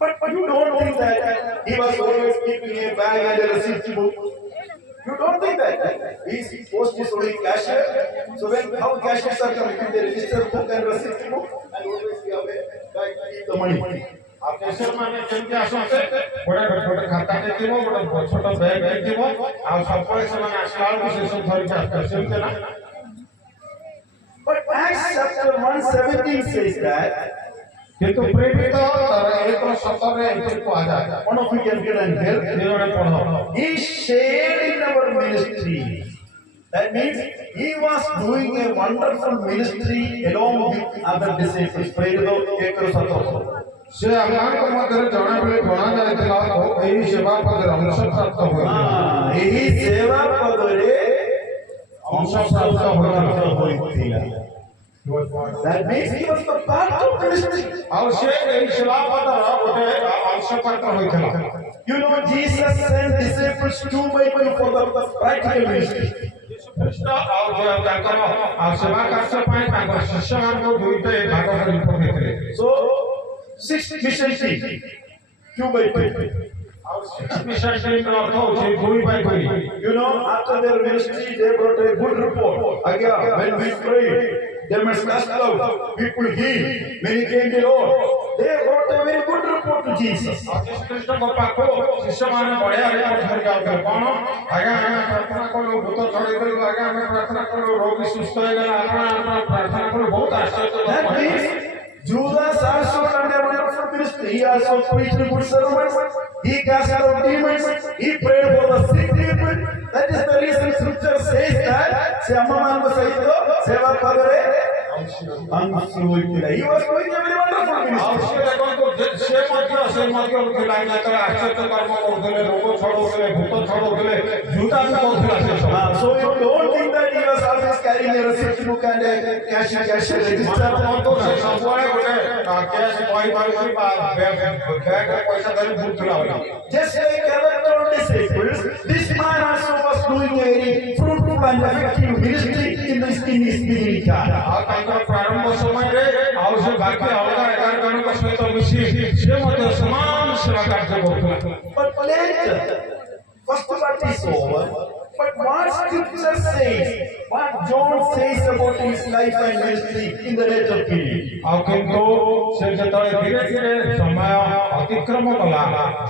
But you don't think that he was always keeping a bag and a receipt book. You don't think that. His post is only cashier. So when how cashiers are coming, they register book and receipt book, and always we have a guy to keep the money. ଆଉ cashier ମାନେ କେମିତି ଆସନ୍ତେ ଗୋଟେ ଖାତା ଦେଇଥିବ ଗୋଟେ ଛୋଟ bag ଦେଇଥିବ ଆଉ ସବୁବେଳେ ସେମାନେ ଆସିଲା ବେଳକୁ ସେ ସବୁ ଧରିକି ଆସିଥିବେ ସେମିତି ନା But Acts chapter 1:17 says that କିନ୍ତୁ ପ୍ରେରିତ 1:17 ଏମିତି କୁହାଯାଏ one of you can get and help. ଜଣେ ପଢ He shared in our ministry. That means he was doing a wonderful ministry along with other disciples. Prayed ସେ ଆମମାନଙ୍କ ମଧ୍ୟରେ ଜଣେ ବୋଲି ଜଣାଯାଇଥିଲା ଏହି ସେବା ପଦରେ ଅଂଶପ୍ରାପ୍ତ ହୋଇଥିଲା ଏହି ସେବା ପଦରେ ଅଂଶପ୍ରାପ୍ତ ହୋଇଥିଲା That means he was the part of ministry. ଆଉ ସେ ଏହି ସେବା ପଦର ଗୋଟେ ଅଂଶପାତ୍ର ହୋଇଥିଲା You know, Jesus sent disciples 2 by 2 for the practical ministry. ଖ୍ରୀଷ୍ଟ ଆଉ ତାଙ୍କର ସେବା କାର୍ଯ୍ୟ ପାଇଁ ତାଙ୍କର ଶିଷ୍ୟମାନଙ୍କୁ ଦୁଇଟା ଭାଗ କରି ପଠାଇଥିଲେ So 6 mission team 2 by 2. ଆଉ ମିଶନ ଟିମର ଅର୍ଥ ହେଉଛି 2 by 2 You know, after their ministry, they brought a good report. Again, when we prayed, demons cast out, people healed, many came to the Lord. They brought a very good report to Jesus. ଖ୍ରୀଷ୍ଟଙ୍କ ପାଖକୁ ଶିଷ୍ୟମାନେ ବଢ଼ିଆ report ଧରିକି ଆଉଥିଲେ କ'ଣ ଆଜ୍ଞା ଆମେ ପ୍ରାର୍ଥନା କଲୁ ଭୂତ ଛଡ଼େଇଦେଲୁ ଆଜ୍ଞା ଆମେ ପ୍ରାର୍ଥନା କଲୁ ରୋଗୀ ସୁସ୍ଥ ହେଇଗଲା ଆପଣ ପ୍ରାର୍ଥନା କଲୁ ବହୁତ ଆଶ୍ଚର୍ଯ୍ୟ That means Judas also done a wonderful ministry. He also preached good sermons. He cast out demons. He prayed for the sick people. That is the reason Scripture says that Samamango Saito Seva Padre He was doing a very wonderful ministry. ସେ ମଧ୍ୟ ଥିଲା ଯେତେବେଳେ ଆଶ୍ଚର୍ଯ୍ୟ କର୍ମ କରୁଥିଲେ ରୋଗ ଛଡ଼ଉଥିଲେ ଭୂତ ଛଡ଼ଉଥିଲେ ଜୁତା ବି କରୁଥିଲା ସେ ସବୁ So you don't think that he was always carrying a receipt book and a cash register. ସେ ସବୁବେଳେ ଗୋଟେ କ୍ୟାସ୍ ବହି ଧରିକି ବା ବ୍ୟାଗରେ ପଇସା ଧରି ବୁଲୁଥିଲା ବୋଲି Just like other 12 disciples, this man also was doing a very fruitful and effective ministry in his beginning time. ଆଉ ତାଙ୍କର ପ୍ରାରମ୍ଭ ସମୟରେ ଆଉ ସେ ବାକି ଅଲଗା 11 ଜଣଙ୍କ ସହିତ ମିଶି ସେ ମଧ୍ୟ ସମାନ ସେବା କାର୍ଯ୍ୟ କରୁଥିଲା But later, first part is over. But what Scripture says, what John says about his life and ministry in the later period. ଆଉ କିନ୍ତୁ ସେ ଯେତେବେଳେ ଧୀରେ ଧୀରେ ସମୟ ଅତିକ୍ରମ କଲା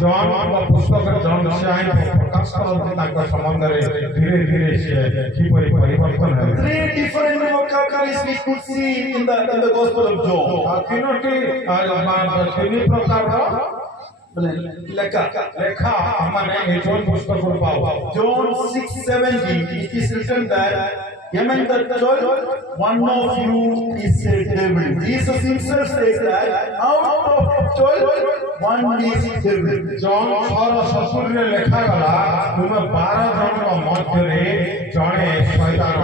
ଜନ୍‌ଙ୍କ ପୁସ୍ତକରେ ଜନ୍ ସେ ଆଇନ ପ୍ରକାଶ କରନ୍ତି ତାଙ୍କ ସମ୍ବନ୍ଧରେ ଧୀରେ ଧୀରେ ସେ କିପରି ପରିବର୍ତ୍ତନ ହେଲା 3 different vocabularies we could see in the Gospel of John. ଆଉ ତିନି ପ୍ରକାରର ଲେଖା ଆମେ ଏହି ଜନ୍ ପୁସ୍ତକରୁ ପାଉ John 6:70, it is written that among the 12, one of you is a devil. Jesus himself says that out of 12, one is devil. ଜନ୍ 6:70ରେ ଲେଖାଗଲା ତୁମେ 12 ଜଣଙ୍କ ମଧ୍ୟରେ ଜଣେ ଶୈତାନ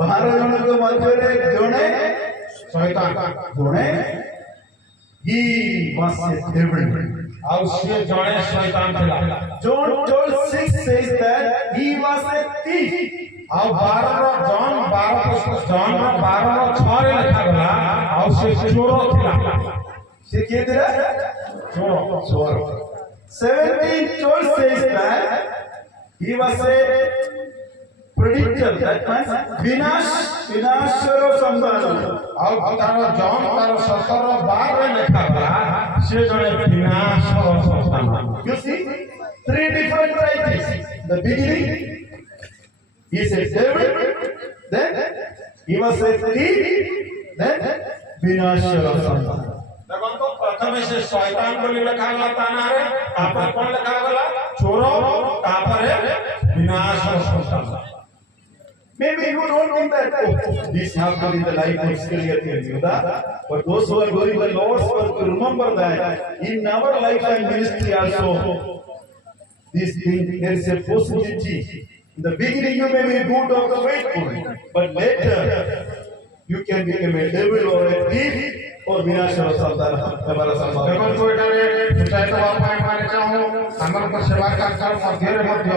12 ଜଣଙ୍କ ମଧ୍ୟରେ ଜଣେ ଶୈତାନ ଜଣେ he was a devil. ଆଉ ସିଏ ଜଣେ ଶୈତାନ ଥିଲା John 12:6 says that he was a thief. ଆଉ 12ର ଜନ୍ 12ରେ ଲେଖାଗଲା ଆଉ ସେ ଚୋର ଥିଲା ସେ କିଏ ଥିଲା? ଚୋର 17:12 says that he was a predictor. That means विनाशर संधान ଆଉ ତାର ଜନ୍ ତାର 17:12ରେ ଲେଖାଗଲା ସେ ଜଣେ ବିନାଶର ସନ୍ତାନ You see, 3 different titles. The beginning, he is a devil, then he was a thief, then विनाशर संधान. ଦେଖନ୍ତୁ ପ୍ରଥମେ ସେ ଶୈତାନ ବୋଲି ଲେଖାଗଲା ତା ନାଁରେ ତାପରେ କ'ଣ ଲେଖାଗଲା ଚୋର ତାପରେ ବିନାଶର ସନ୍ତାନ Maybe you don't think that this happened in the life of Iscariot and Judah, but those who are going the Lord's work to remember that in our life and ministry also, this thing, there is a possibility. In the beginning you may be good or faithful, but later you can become a devil or a thief or विनाशर संतान हमारा संभाव. ଦେଖନ୍ତୁ ଏଠାରେ ସୂଚାଇତ ହେବା ପାଇଁ ମାନେ ଚାହୁଁ ଆମର ସେବା କାର୍ଯ୍ୟ ମଧ୍ୟରେ ମଧ୍ୟ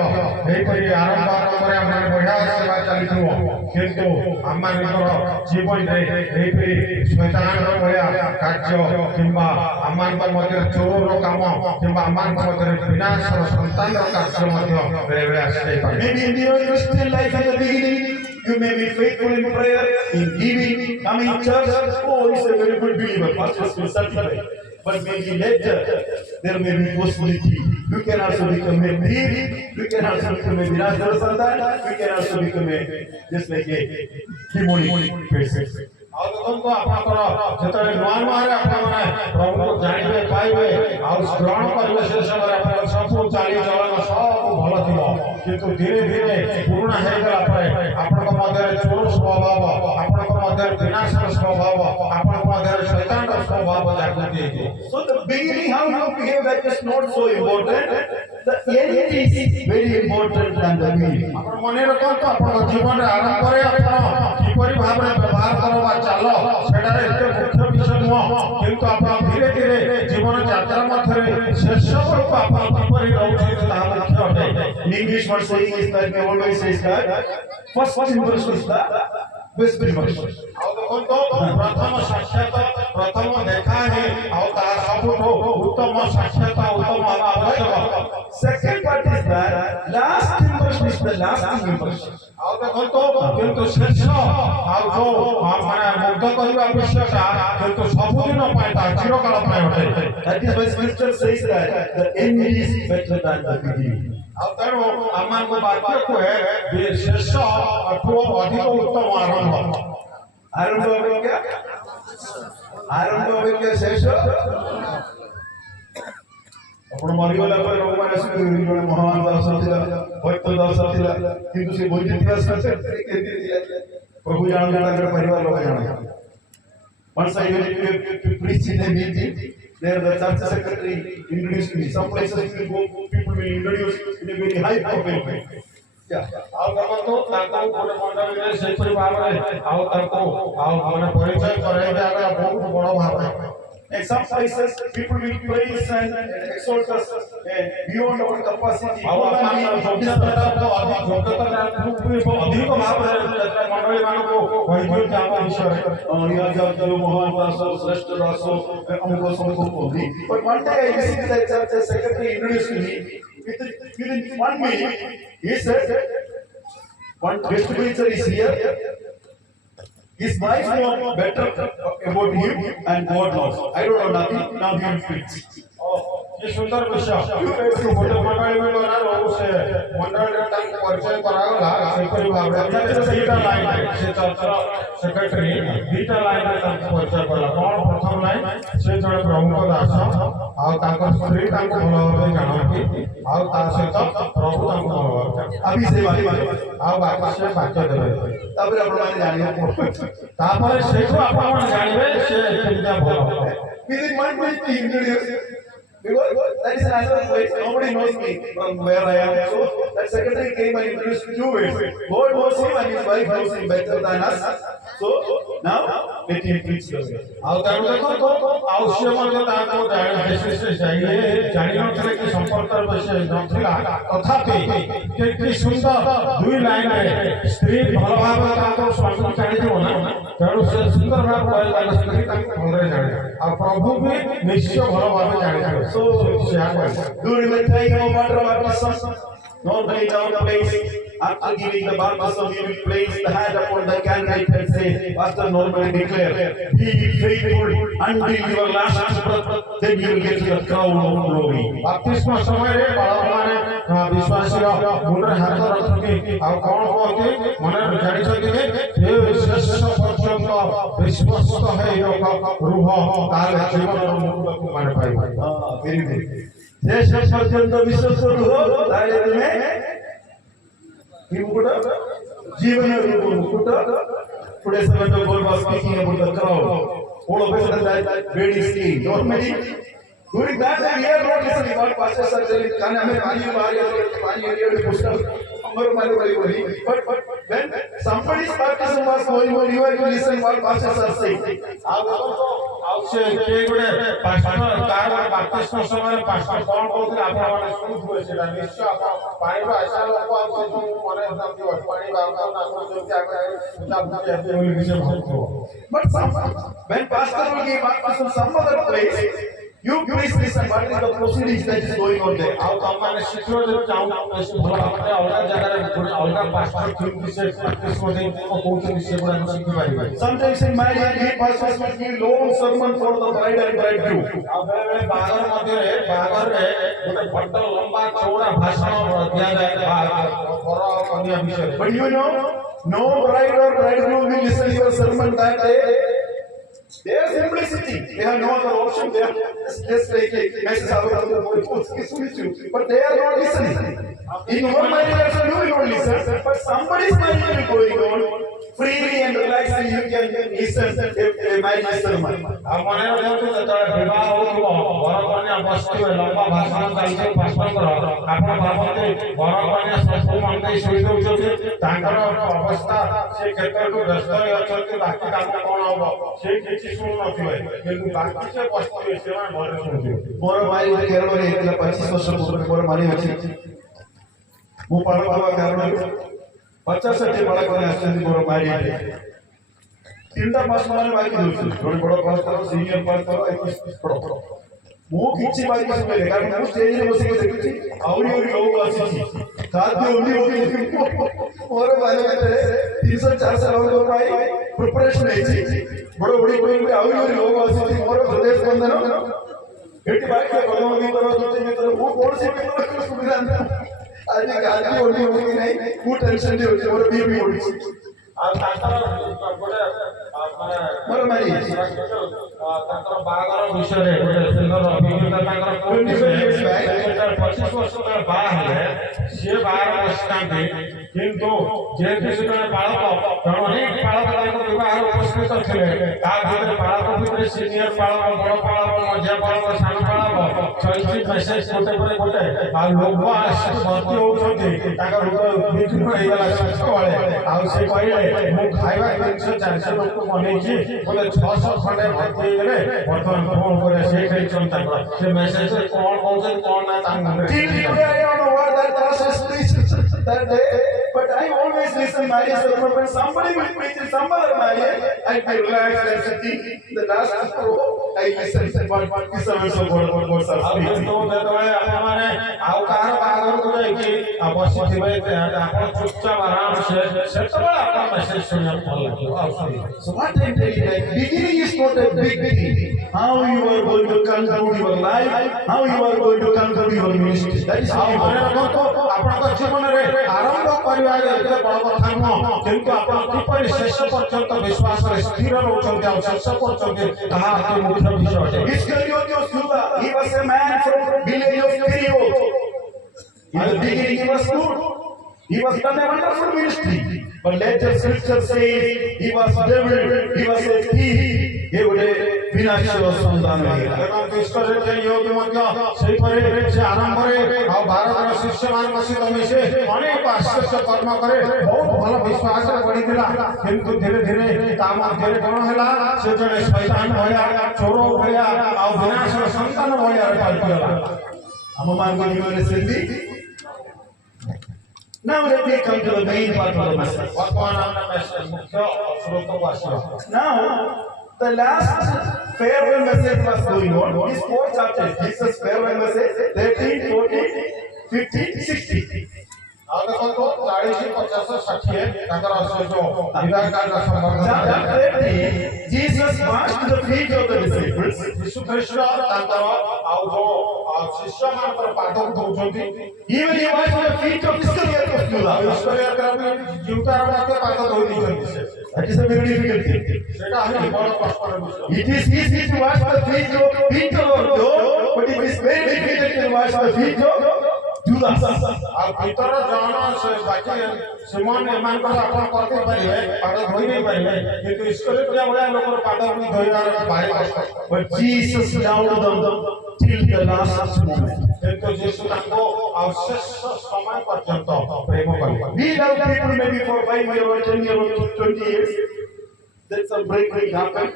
ଏହିପରି ଆରମ୍ଭରେ ଆମେ ବଢ଼ିଆ ସେବା ଚାଲିଥିବ କିନ୍ତୁ ଆମମାନଙ୍କର ଜୀବନରେ ଏହିପରି ଶୈତାନର ଭଳିଆ କାର୍ଯ୍ୟ କିମ୍ବା ଆମମାନଙ୍କ ମଧ୍ୟରେ ଚୋରର କାମ କିମ୍ବା ଆମମାନଙ୍କ ମଧ୍ୟରେ ବିନାଶର ସନ୍ତାନର କାର୍ଯ୍ୟ ମଧ୍ୟ ବେଳେବେଳେ ଆସିଯାଇପାରେ Maybe in your Christian life at the beginning, You may be faithful in prayer, in giving, coming to church. Oh, he's a very good believer. Pastor is still certified. But maybe later there may be possibility. You can also become a thief. You can also become a Vinashara Satan. You can also become a just like a demonic person. ଆଉ ଦେଖନ୍ତୁ ଆପଣଙ୍କର ଯେତେବେଳେ ନୂଆ ନୂଆରେ ଆପଣମାନେ ପ୍ରଭୁଙ୍କୁ ଜାଣିବେ ପାଇବେ ଆଉ ଗ୍ରହଣ କରିବେ ସେ ସମୟରେ ଆପଣଙ୍କର ସବୁ ଚାଲିଚଳନ ସବୁ ଭଲ ଥିବ କିନ୍ତୁ ଧୀରେ ଧୀରେ ପୁରୁଣା ହେଇଗଲା ପରେ ଆପଣଙ୍କ ମଧ୍ୟରେ ଚୋର ସ୍ୱଭାବ ଆପଣଙ୍କ ମଧ୍ୟରେ ବିନାଶର ସ୍ୱଭାବ ଆପଣଙ୍କ ମଧ୍ୟରେ ଶୈତାନର ସ୍ୱଭାବ ଜାଗୃତି ହେଇଯିବ। So the beginning, how you behave, that is not so important. The end is very important than the beginning. ଆପଣ ମନେ ରଖନ୍ତୁ ଆପଣଙ୍କ ଜୀବନରେ ଆରମ୍ଭରେ ଆପଣ କିପରି ଭାବରେ ବ୍ୟବହାର କର ବା ଚାଲ ସେଟାରେ ଏତେ ମୁଖ୍ୟ ବିଷୟ ନୁହଁ କିନ୍ତୁ ଆପଣ ଧୀରେ ଧୀରେ ଜୀବନ ଯାତ୍ରା ମଧ୍ୟରେ ଶେଷ ବେଳକୁ ଆପଣ କିପରି ରହୁଛନ୍ତି ତାହା ମୁଖ୍ୟ ଅଟେ। In English, one saying is that they always says that first impression is the best impression. ଆଉ ଦେଖନ୍ତୁ ପ୍ରଥମ ସାକ୍ଷାତ ପ୍ରଥମ ଦେଖା ହିଁ ଆଉ ତାହା ସବୁଠୁ ଉତ୍ତମ ସାକ୍ଷାତ ଉତ୍ତମ ହେବା ଆବଶ୍ୟକ। Second part is that last impression is the lasting impression. ଆଉ ଦେଖନ୍ତୁ କିନ୍ତୁ ଶେଷ ଆଉ ଯୋଉ ମାନେ ମୁଗ୍ଧ କରିବା ବିଷୟଟା କିନ୍ତୁ ସବୁଦିନ ପାଇଁ ତା ଚିରକାଳ ପାଇଁ ଅଟେ। That is why scripture says that the end is better than the beginning. ଆଉ ତେଣୁ ଆମମାନଙ୍କୁ ବାକ୍ୟ କୁହେ ଶେଷ ଠୁ ଅଧିକ ଉତ୍ତମ ଆରମ୍ଭ। ଆରମ୍ଭ ଅପେକ୍ଷା ଶେଷ। ଆପଣ ମରିଗଲା ପରେ ଲୋକମାନେ ଆସିକି ଜଣେ ମହାନ ଦାସ ଥିଲା, ବୈଦ୍ୟ ଦାସ ଥିଲା, କିନ୍ତୁ ସେ ବୈଦ୍ୟ ଇତିହାସ ପ୍ରଭୁ ଜାଣନ୍ତି, ତାଙ୍କର ପରିବାର ଲୋକ ଜାଣନ୍ତି। Once I went to preach in a meeting, there the church secretary introduced me. Some places people will introduce in a very high profile way. ଆଉ ଦେଖନ୍ତୁ ତାଙ୍କୁ ଗୋଟେ ମଣ୍ଡଳୀରେ ସେହିପରି ଭାବରେ ଆଉ ତାଙ୍କୁ ଆଉ ମାନେ ପରିଚୟ କରାଇ ଦିଆଗଲା ବହୁତ ବଡ଼ ଭାବରେ। In some places, people will praise and exalt us beyond our capacity. ଆଉ ଆପଣଙ୍କ ଯୋଗ୍ୟତାଠୁ ଅଧିକ ଭାବରେ ମଣ୍ଡଳୀ ମାନଙ୍କୁ କହିଦିଅନ୍ତି ଆମ ବିଷୟରେ। ମହାନ ଦାସ, ଶ୍ରେଷ୍ଠ ଦାସ, ଅମୁକ ସମୁକ କୁହନ୍ତି। But one day I visited that church, the secretary introduced me. Within 1 minute, he said, one guest preacher is here. His wife knows better about him and God knows. I don't know nothing. Now he will preach. ये सुंदर विषय ଗୋଟେ ମଣ୍ଡଳୀ ଗଲାରୁ ସେ ମଣ୍ଡଳୀରେ ତାଙ୍କୁ ପରିଚୟ କରାଗଲା ସେହିପରି ଭାବରେ ଦିଟା ଲାଇନରେ ସେ ଚର୍ଚ୍ଚର ସେକ୍ରେଟାରୀ ଦିଟା ଲାଇନରେ ତାଙ୍କୁ ପରିଚୟ କଲା। କ'ଣ ପ୍ରଥମ ଲାଇନ ସେ ଜଣେ ପ୍ରଭୁଙ୍କ ଦାସ ଆଉ ତାଙ୍କ ସ୍ତ୍ରୀ ତାଙ୍କୁ ଭଲ ଭାବରେ ଜାଣନ୍ତି ଆଉ ତା ସହିତ ପ୍ରଭୁ ତାଙ୍କୁ ଭଲ ଭାବରେ ଜାଣନ୍ତି ଆଉ ବାକି ସେ ବାକ୍ୟ ଦେବେ। ତାପରେ ଆପଣମାନେ ଜାଣିବେ ତାପରେ ସେଇଠୁ ଆପଣମାନେ ଜାଣିବେ ସେ କେମିତିଆ ଭଲ। Within 1 minute he introduced. Because that is another place. Nobody knows me from where I am. So that secretary came and introduced me 2 ways. God knows him and his wife knows him better than us. So now let him preach the word. ଆଉ ତେଣୁ ଦେଖନ୍ତୁ ଆଉ ସିଏ ମଧ୍ୟ ତାଙ୍କୁ ଜାଣିନଥିଲେ କି ସମ୍ପର୍କର ବିଷୟ ନଥିଲା ତଥାପି କି ସୁନ୍ଦର 2 ଲାଇନରେ ସ୍ତ୍ରୀ ଭଲ ଭାବରେ ତାଙ୍କ ସ୍ୱାମୀକୁ ଜାଣିଥିବ ନା ତେଣୁ ସେ ସୁନ୍ଦର ଭାବରେ କହିଲେ ତାଙ୍କ ସ୍ତ୍ରୀ ତାଙ୍କୁ ଭଲରେ ଜାଣେ ଆଉ ପ୍ରଭୁ ବି ନିଶ୍ଚୟ ଭଲ ଭାବରେ ଜାଣିଥିବେ। So during the time of water baptism, normally down the place, after giving the baptism, you will place the hand upon the candidate and say, Pastor normally declare, be faithful until your last breath, then you will get the crown of glory. ବାପ୍ତିସ୍ମ ସମୟରେ ବାଳକମାନେ ବିଶ୍ୱାସୀର ମୁଣ୍ଡରେ ହାତ ରଖନ୍ତି ଆଉ କ'ଣ କୁହନ୍ତି ମନେ ଜାଣିଛନ୍ତି ଯେ ଶେଷ ପର୍ଯ୍ୟନ୍ତ ବିଶ୍ୱସ୍ତ ହେଇ ରୁହ ତାହେଲେ ଜୀବନର ମୁକୁଟକୁ ମାନେ ପାଇବ। Very good. ଶେଷ ପର୍ଯ୍ୟନ୍ତ ବିଶ୍ୱସ୍ତ ରୁହ, ତାହେଲେ ତୁମେ କି ମୁକୁଟ? ଜୀବନର ମୁକୁଟ। Today, servant of God was speaking about the crown. All of a sudden, that very skin. Normally, during that time, we are not listening what pastors are telling. But when somebody's baptism was going on, you have to listen what pastors are saying. ଆଉ ସେ କିଏ ଗୋଟେ pastor କାହାର ବାପ୍ତିସ୍ମ ସମୟରେ pastor କ'ଣ କହୁଥିଲେ ଆପଣମାନେ ଶୁଣୁଥିବେ ସେଟା ନିଶ୍ଚୟ ଆପଣ ପାଣିରୁ ଆସିଲା ଲୋକ ଆଉ ସେ ସବୁ ମନେ ରଖିଥିବ ପାଣି But when pastor will give baptism some other place, You please listen. What is the proceedings that is going on there? ଆଉ ତମମାନେ ଶିଖିବ ଯଦି ଚାହୁଁ ଭଲ ଭାବରେ ଅଲଗା ଜାଗାରେ ଅଲଗା ପାଷ୍ଟର କେମିତି ସେ ପ୍ରାକ୍ଟିସ୍ କରି କହୁଛନ୍ତି ସେଗୁଡ଼ାକ ଶିଖିପାରିବେ। Sometimes in marriage, we pastors will give long sermon for the bride and bridegroom. ଆଉ ବେଳେ ବେଳେ ବାହାଘର ମଧ୍ୟରେ ବାହାଘରରେ ଗୋଟେ ବଡ ଲମ୍ବା ଚଉଡ଼ା ଭାଷଣ ଦିଆଯାଏ ବର ଆଉ କନ୍ୟା ବିଷୟରେ। But you know, no bride or bridegroom will listen to your sermon that day. They are simply sitting. They have no other option. They are just take a message out of the voice. But they are not listening. In your marriage also you will not listen. But somebody's marriage will going on. Freely and relaxedly you can listen a marriage sermon. ଆଉ ମନେ ରଖନ୍ତୁ ଯେତେବେଳେ ବିବାହ ହେଉଥିବ ବର କନ୍ୟା ବସିଥିବେ ଲମ୍ବା ଭାଷଣ ଚାଲିଥିବ ପାଷ୍ଟରଙ୍କର ଆପଣ ଭାବନ୍ତି ବର କନ୍ୟା ସବୁ ମନ ଦେଇ ଶୋଇ ଦେଉଛନ୍ତି ତାଙ୍କର ଅବସ୍ଥା ସେ କ୍ଷେତ୍ରକୁ ବ୍ୟସ୍ତରେ ଅଛନ୍ତି ବାକି କାମ କଣ ହବ ସେ କିଛି ଶୁଣୁନଥିବେ କିନ୍ତୁ ବାକି ସେ ବସିଥିବେ ସେମାନେ ଭଲ ଶୁଣୁଥିବେ। ମୋର ଭାଇ କେରଳରେ ହେଇଥିଲା 25 ବର୍ଷ ପୂର୍ବେ ମୋର ମାନେ ଅଛି ମୁଁ ପାଠ ପଢ଼ିବା କାରଣରୁ 50-60 ବାଳକମାନେ ଆସିଛନ୍ତି ମୋର ମାରିଆରେ ତିନିଟା ପାସ୍ ମାନେ ବାକି ଦେଉଛନ୍ତି ଜଣେ ବଡ଼ ପାସ୍ କର ସିନିୟର ପାସ୍ କର ପଢ଼ ମୁଁ କିଛି ବାକି ଶୁଣିଲେ କାରଣ ମୁଁ ଷ୍ଟେଜରେ ବସିକି ଦେଖୁଛି ଆହୁରି ଲୋକ ଆସିଛି ଖାଦ୍ୟ ଉଣ୍ଡି ମୋର ମାନେ ଭିତରେ 300-400 ଲୋକଙ୍କ ପାଇଁ ପ୍ରିପାରେସନ ହେଇଛି ବଡ଼ ବଡ଼ି କହିଲେ ଆହୁରି ଲୋକ ଆସିଛି ମୋର ହୃଦୟ ସ୍ପନ୍ଦନ ଏଠି ବାକି ଗଣମ ଭିତର ଦୁଇଟି ଭିତର ମୁଁ କୌଣସି ଭିତର ସୁବିଧା ନାହିଁ ଆଜି ଗାଦି ଓଡ଼ି ହୋଇ ନାହିଁ ମୁଁ ଟେନସନ ରେ ଅଛି ମୋର ବିପି ଓଡିଛି ଆଉ ତାଙ୍କର ଗୋଟେ ମୋର ମାରି ତାଙ୍କର ବାହାଘର ବିଷୟରେ ଗୋଟେ ସୁନ୍ଦର ଅଭିଜ୍ଞତା ତାଙ୍କର 25 ବର୍ଷ ତଳେ ବାହା ହେଲେ ସିଏ ବାହାଘର ବସିଥାନ୍ତି କିନ୍ତୁ ଯେହେତୁ ସେ ଜଣେ ବାଳକ ତେଣୁ ଅନେକ ବାଳକ ତାଙ୍କ ବିବାହରେ ଉପସ୍ଥିତ ଥିଲେ ତା ଭିତରେ ବାଳକ ଭିତରେ ସିନିୟର ବାଳକ ବଡ଼ ବାଳକ ମଝିଆ ବାଳକ ସାନ ବାଳକ ଚଳିଛି ମେସେଜ ଗୋଟେ ପରେ ଗୋଟେ ଆଉ ଲୋକ ଆସି ଭର୍ତ୍ତି ହଉଛନ୍ତି ତାଙ୍କର ବିଜୁଳି ହେଇଗଲା ସେତେବେଳେ ଆଉ ସେ କହିଲେ ମୁଁ ଖାଇବା ଜିନିଷ 400 ଲୋକ ବନେଇଛି ବୋଲେ 600 ଖଣ୍ଡେ ଭର୍ତ୍ତି ହେଇଗଲେ ବର୍ତ୍ତମାନ ଫୋନ করে ସେ କହିଛନ୍ତି ତାଙ୍କର ସେ ମେସେଜରେ କଣ କହୁଛନ୍ତି କଣ ନା ତାଙ୍କ that day, but I always listen marriage sermon when somebody will preach in some other marriage, I relax and sitting the last row, I listen what this sermon so God are speaking. ଯେତେବେଳେ ଆପଣମାନେ ଆଉ କାହାର ବାହାଘରକୁ ଯାଇକି ବସିଥିବେ ଆପଣ ଚୁପଚାପ ଆରାମସେ ସେତେବେଳେ ଆପଣ ମେସେଜ ଶୁଣିବାକୁ ଭଲ ଲାଗିବ ଆଉ ଶୁଣିବେ। So what I tell you, like beginning is not a big thing. How you are going to conclude your life, how you are going to conclude your ministry. That is how ମନେ ରଖନ୍ତୁ ଆପଣଙ୍କ ଜୀବନରେ ଆରମ୍ଭ କରିବା ଏତେ ବଡ଼ କଥା ନୁହଁ କିନ୍ତୁ ଆପଣ କିପରି ଶେଷ ପର୍ଯ୍ୟନ୍ତ ବିଶ୍ୱାସରେ ସ୍ଥିର ରହୁଛନ୍ତି ଆଉ ଶେଷ କରୁଛନ୍ତି ତାହା ଅତି ମୁଖ୍ୟ ବିଷୟ ଅଟେ। He was a man from village of Kerioth. In the beginning he was good. He was done a wonderful ministry. But later scripture says he was devil, he was a thief. He would विनाशर संधान ଏବଂ ବିଶ୍ୱରେ ଯେ ୟୋଗୀ ମଧ୍ୟ ସେହିପରି ସେ ଆରମ୍ଭରେ ଆଉ ଭାରତର ଶିଷ୍ୟମାନଙ୍କ ସହିତ ମିଶି ଅନେକ ଆଶ୍ଚର୍ଯ୍ୟ କର୍ମ କରେ ବହୁତ ଭଲ ବିଶ୍ୱାସରେ ବଢ଼ିଥିଲା କିନ୍ତୁ ଧୀରେ ଧୀରେ ତା ମଧ୍ୟରେ କଣ ହେଲା ସେ ଜଣେ ଶୈତାନ ଭଳିଆ ଚୋର ଭଳିଆ ଆଉ ବିନାଶର ସନ୍ତାନ ଭଳିଆ ପାଲଟିଗଲା। ଆମମାନଙ୍କ ଜୀବନରେ ସେମିତି। Now let me come to the main part of the message. ବର୍ତ୍ତମାନ ଆମେ ମୁଖ୍ୟ ସ୍ରୋତକୁ ଆସିବା। Now the last farewell message was going on. These 4 chapters, Jesus farewell message 13, 14, 15, 16. ଆଉ ଦେଖନ୍ତୁ 40, 50, 60 ତାଙ୍କର ବିଦାୟ କାଳର ସମ୍ବର୍ଦ୍ଧନା। Chapter 13, Jesus washed the feet of the disciples. ଯୀଶୁ ଖ୍ରୀଷ୍ଟ ତାଙ୍କର ଆଉ ଯୋଉ ଶିଷ୍ୟମାନଙ୍କର ପାଦ ଧୋଉଛନ୍ତି। Even he washed the feet of Iscariot of Judah. ଇସ୍କରିୟତର ବି ଜିଉତାର ମଧ୍ୟ ପାଦ ଧୋଇ ଦେଇଛନ୍ତି ସେ। That is a very difficult thing. ସେଟା ହେଉଛି ବଡ଼ କଷ୍ଟର ବିଷୟ। It is easy to wash the feet of Peter or John, but it is very difficult to wash the feet of Judas. ଆଉ ଭିତର ଜଣ ସେ ବାକି ସିମୋନ ଏମାନଙ୍କର ଆପଣ କରିଦେଇ ପାରିବେ ପାଦ ଧୋଇ ଦେଇ ପାରିବେ କିନ୍ତୁ ଇସ୍କରିୟତ ଭଳିଆ ଲୋକର ପାଦ ବି ଧୋଇବାର ଭାରି କଷ୍ଟ। But Jesus loved them till the last moment. କିନ୍ତୁ ଯୀଶୁ ତାଙ୍କୁ ଆଉ ଶେଷ ସମୟ ପର୍ଯ୍ୟନ୍ତ ପ୍ରେମ କଲେ। We love people maybe for 5 years or 10 years or 20 years. Then some break will happen.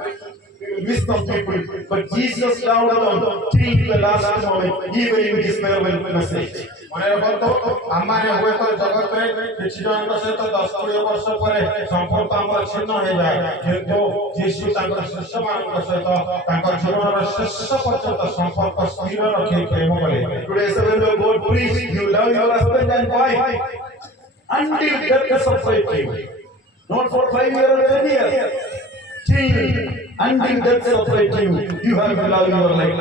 We will wisdom people, but Jesus loved them till the last moment, even in his farewell message. ମନେ ରଖନ୍ତୁ ଆମମାନେ ହୁଏତ ଜଗତରେ କିଛି ଜଣଙ୍କ ସହିତ 10-20 ବର୍ଷ ପରେ ସମ୍ପର୍କ ଆମର ଛିନ୍ନ ହେଇଯାଏ କିନ୍ତୁ ଯୀଶୁ ତାଙ୍କର ଶିଷ୍ୟମାନଙ୍କ ସହିତ ତାଙ୍କ ଜୀବନର ଶେଷ ପର୍ଯ୍ୟନ୍ତ ସମ୍ପର୍କ ସ୍ଥିର ରଖି ପ୍ରେମ କଲେ। Today, when the God preached, you love your husband and wife until death separates you. Not for 5 years or 10 years. Till until death separates you, you have to love your life.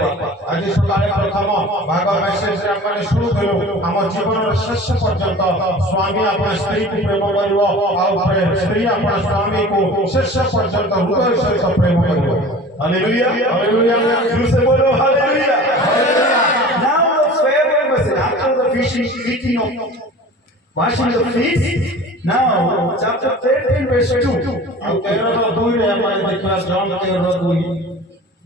ଆଜି ସକାଳେ ପ୍ରଥମ ଭାଗ ମେସେଜରେ ଆମେ ଶୁଣିଥିଲୁ ଆମ ଜୀବନର ଶେଷ ପର୍ଯ୍ୟନ୍ତ ସ୍ୱାମୀ ଆପଣ ସ୍ତ୍ରୀକୁ ପ୍ରେମ କରିବ ଆଉ ସ୍ତ୍ରୀ ଆପଣ ସ୍ୱାମୀକୁ ଶେଷ ପର୍ଯ୍ୟନ୍ତ ହୃଦୟ ସହିତ ପ୍ରେମ କରିବ। Hallelujah. Hallelujah. You say, "Oh, hallelujah." Now the farewell message after the eating of washing the feet. Now chapter 13 verse 2. ଆଉ 13:2 ରେ ଆମେ ଦେଖିବା ଜନ 13:2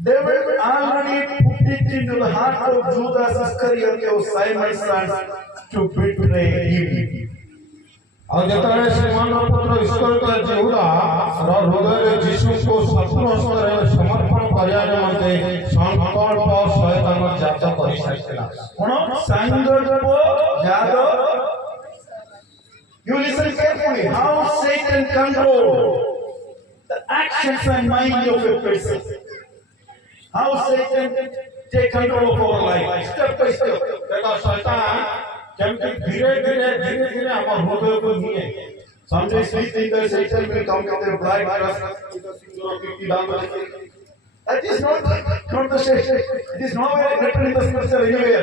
They were already put it into the heart of Judas Iscariot, of Simon's son, to betray him. ଆଉ ଯେତେବେଳେ ଶ୍ରୀମନ୍ର ପୁତ୍ର ଇସ୍କରିୟତ ଯେହୁଦା ହୃଦୟରେ ଯୀଶୁଙ୍କୁ ଶତ୍ରୁ ହସ୍ତରେ ସମର୍ପଣ କରିବା ନିମନ୍ତେ ସଂକଳ୍ପ ଶୟତାନ ଜାତ କରିସାରିଥିଲା। କଣ ସଂକଳ୍ପ ଜାତ? You listen carefully. How Satan controls the actions and mind of a person. How Satan take control of our life, step by step. देखो शैतान केमती धीरे धीरे हम हृदय को निये। Sometimes we think that Satan will come with a black dress, with a single of 50 dollars. That is not the shape. It is nowhere written in the scripture anywhere.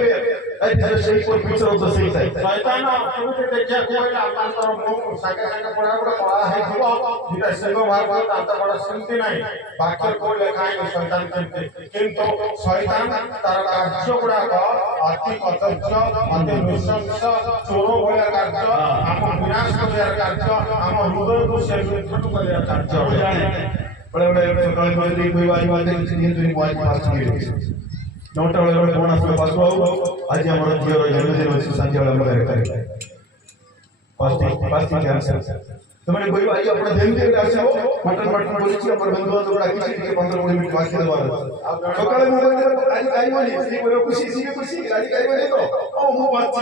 That is the shape or picture of the Satan. शैतान केमती देखिया कोइला आकाशर मुंह साके साके पड़ा पड़ा है जीव जेटा सिंह भाग दांत बड़ा सुनती नहीं वाक्य को लिखा है शैतान केमती किंतु शैतान तार कार्य गुड़ाक अति कदर्य अति नृशंस चोर भलिया कार्य आम विनाश करिया कार्य आम हृदय को से विकृत करिया कार्य बड़े सकाल में कोई बात किसी दिन दुनी वाज फास्ट किए नोटा बड़े बोनस में पास हुआ आज हमारा जियो जन्मदिन है संजय वाला में करे फास्टिंग कैंसर तो मैंने कोई भाई अपना दिन के आसे हो मटन बोली छी हमर बंधु बांधव बड़ा किसी के 15-20 मिनट बाकी दबा सकाल में आज आई वाली सी बोलो खुशी आज आई वाली तो ओ मु बात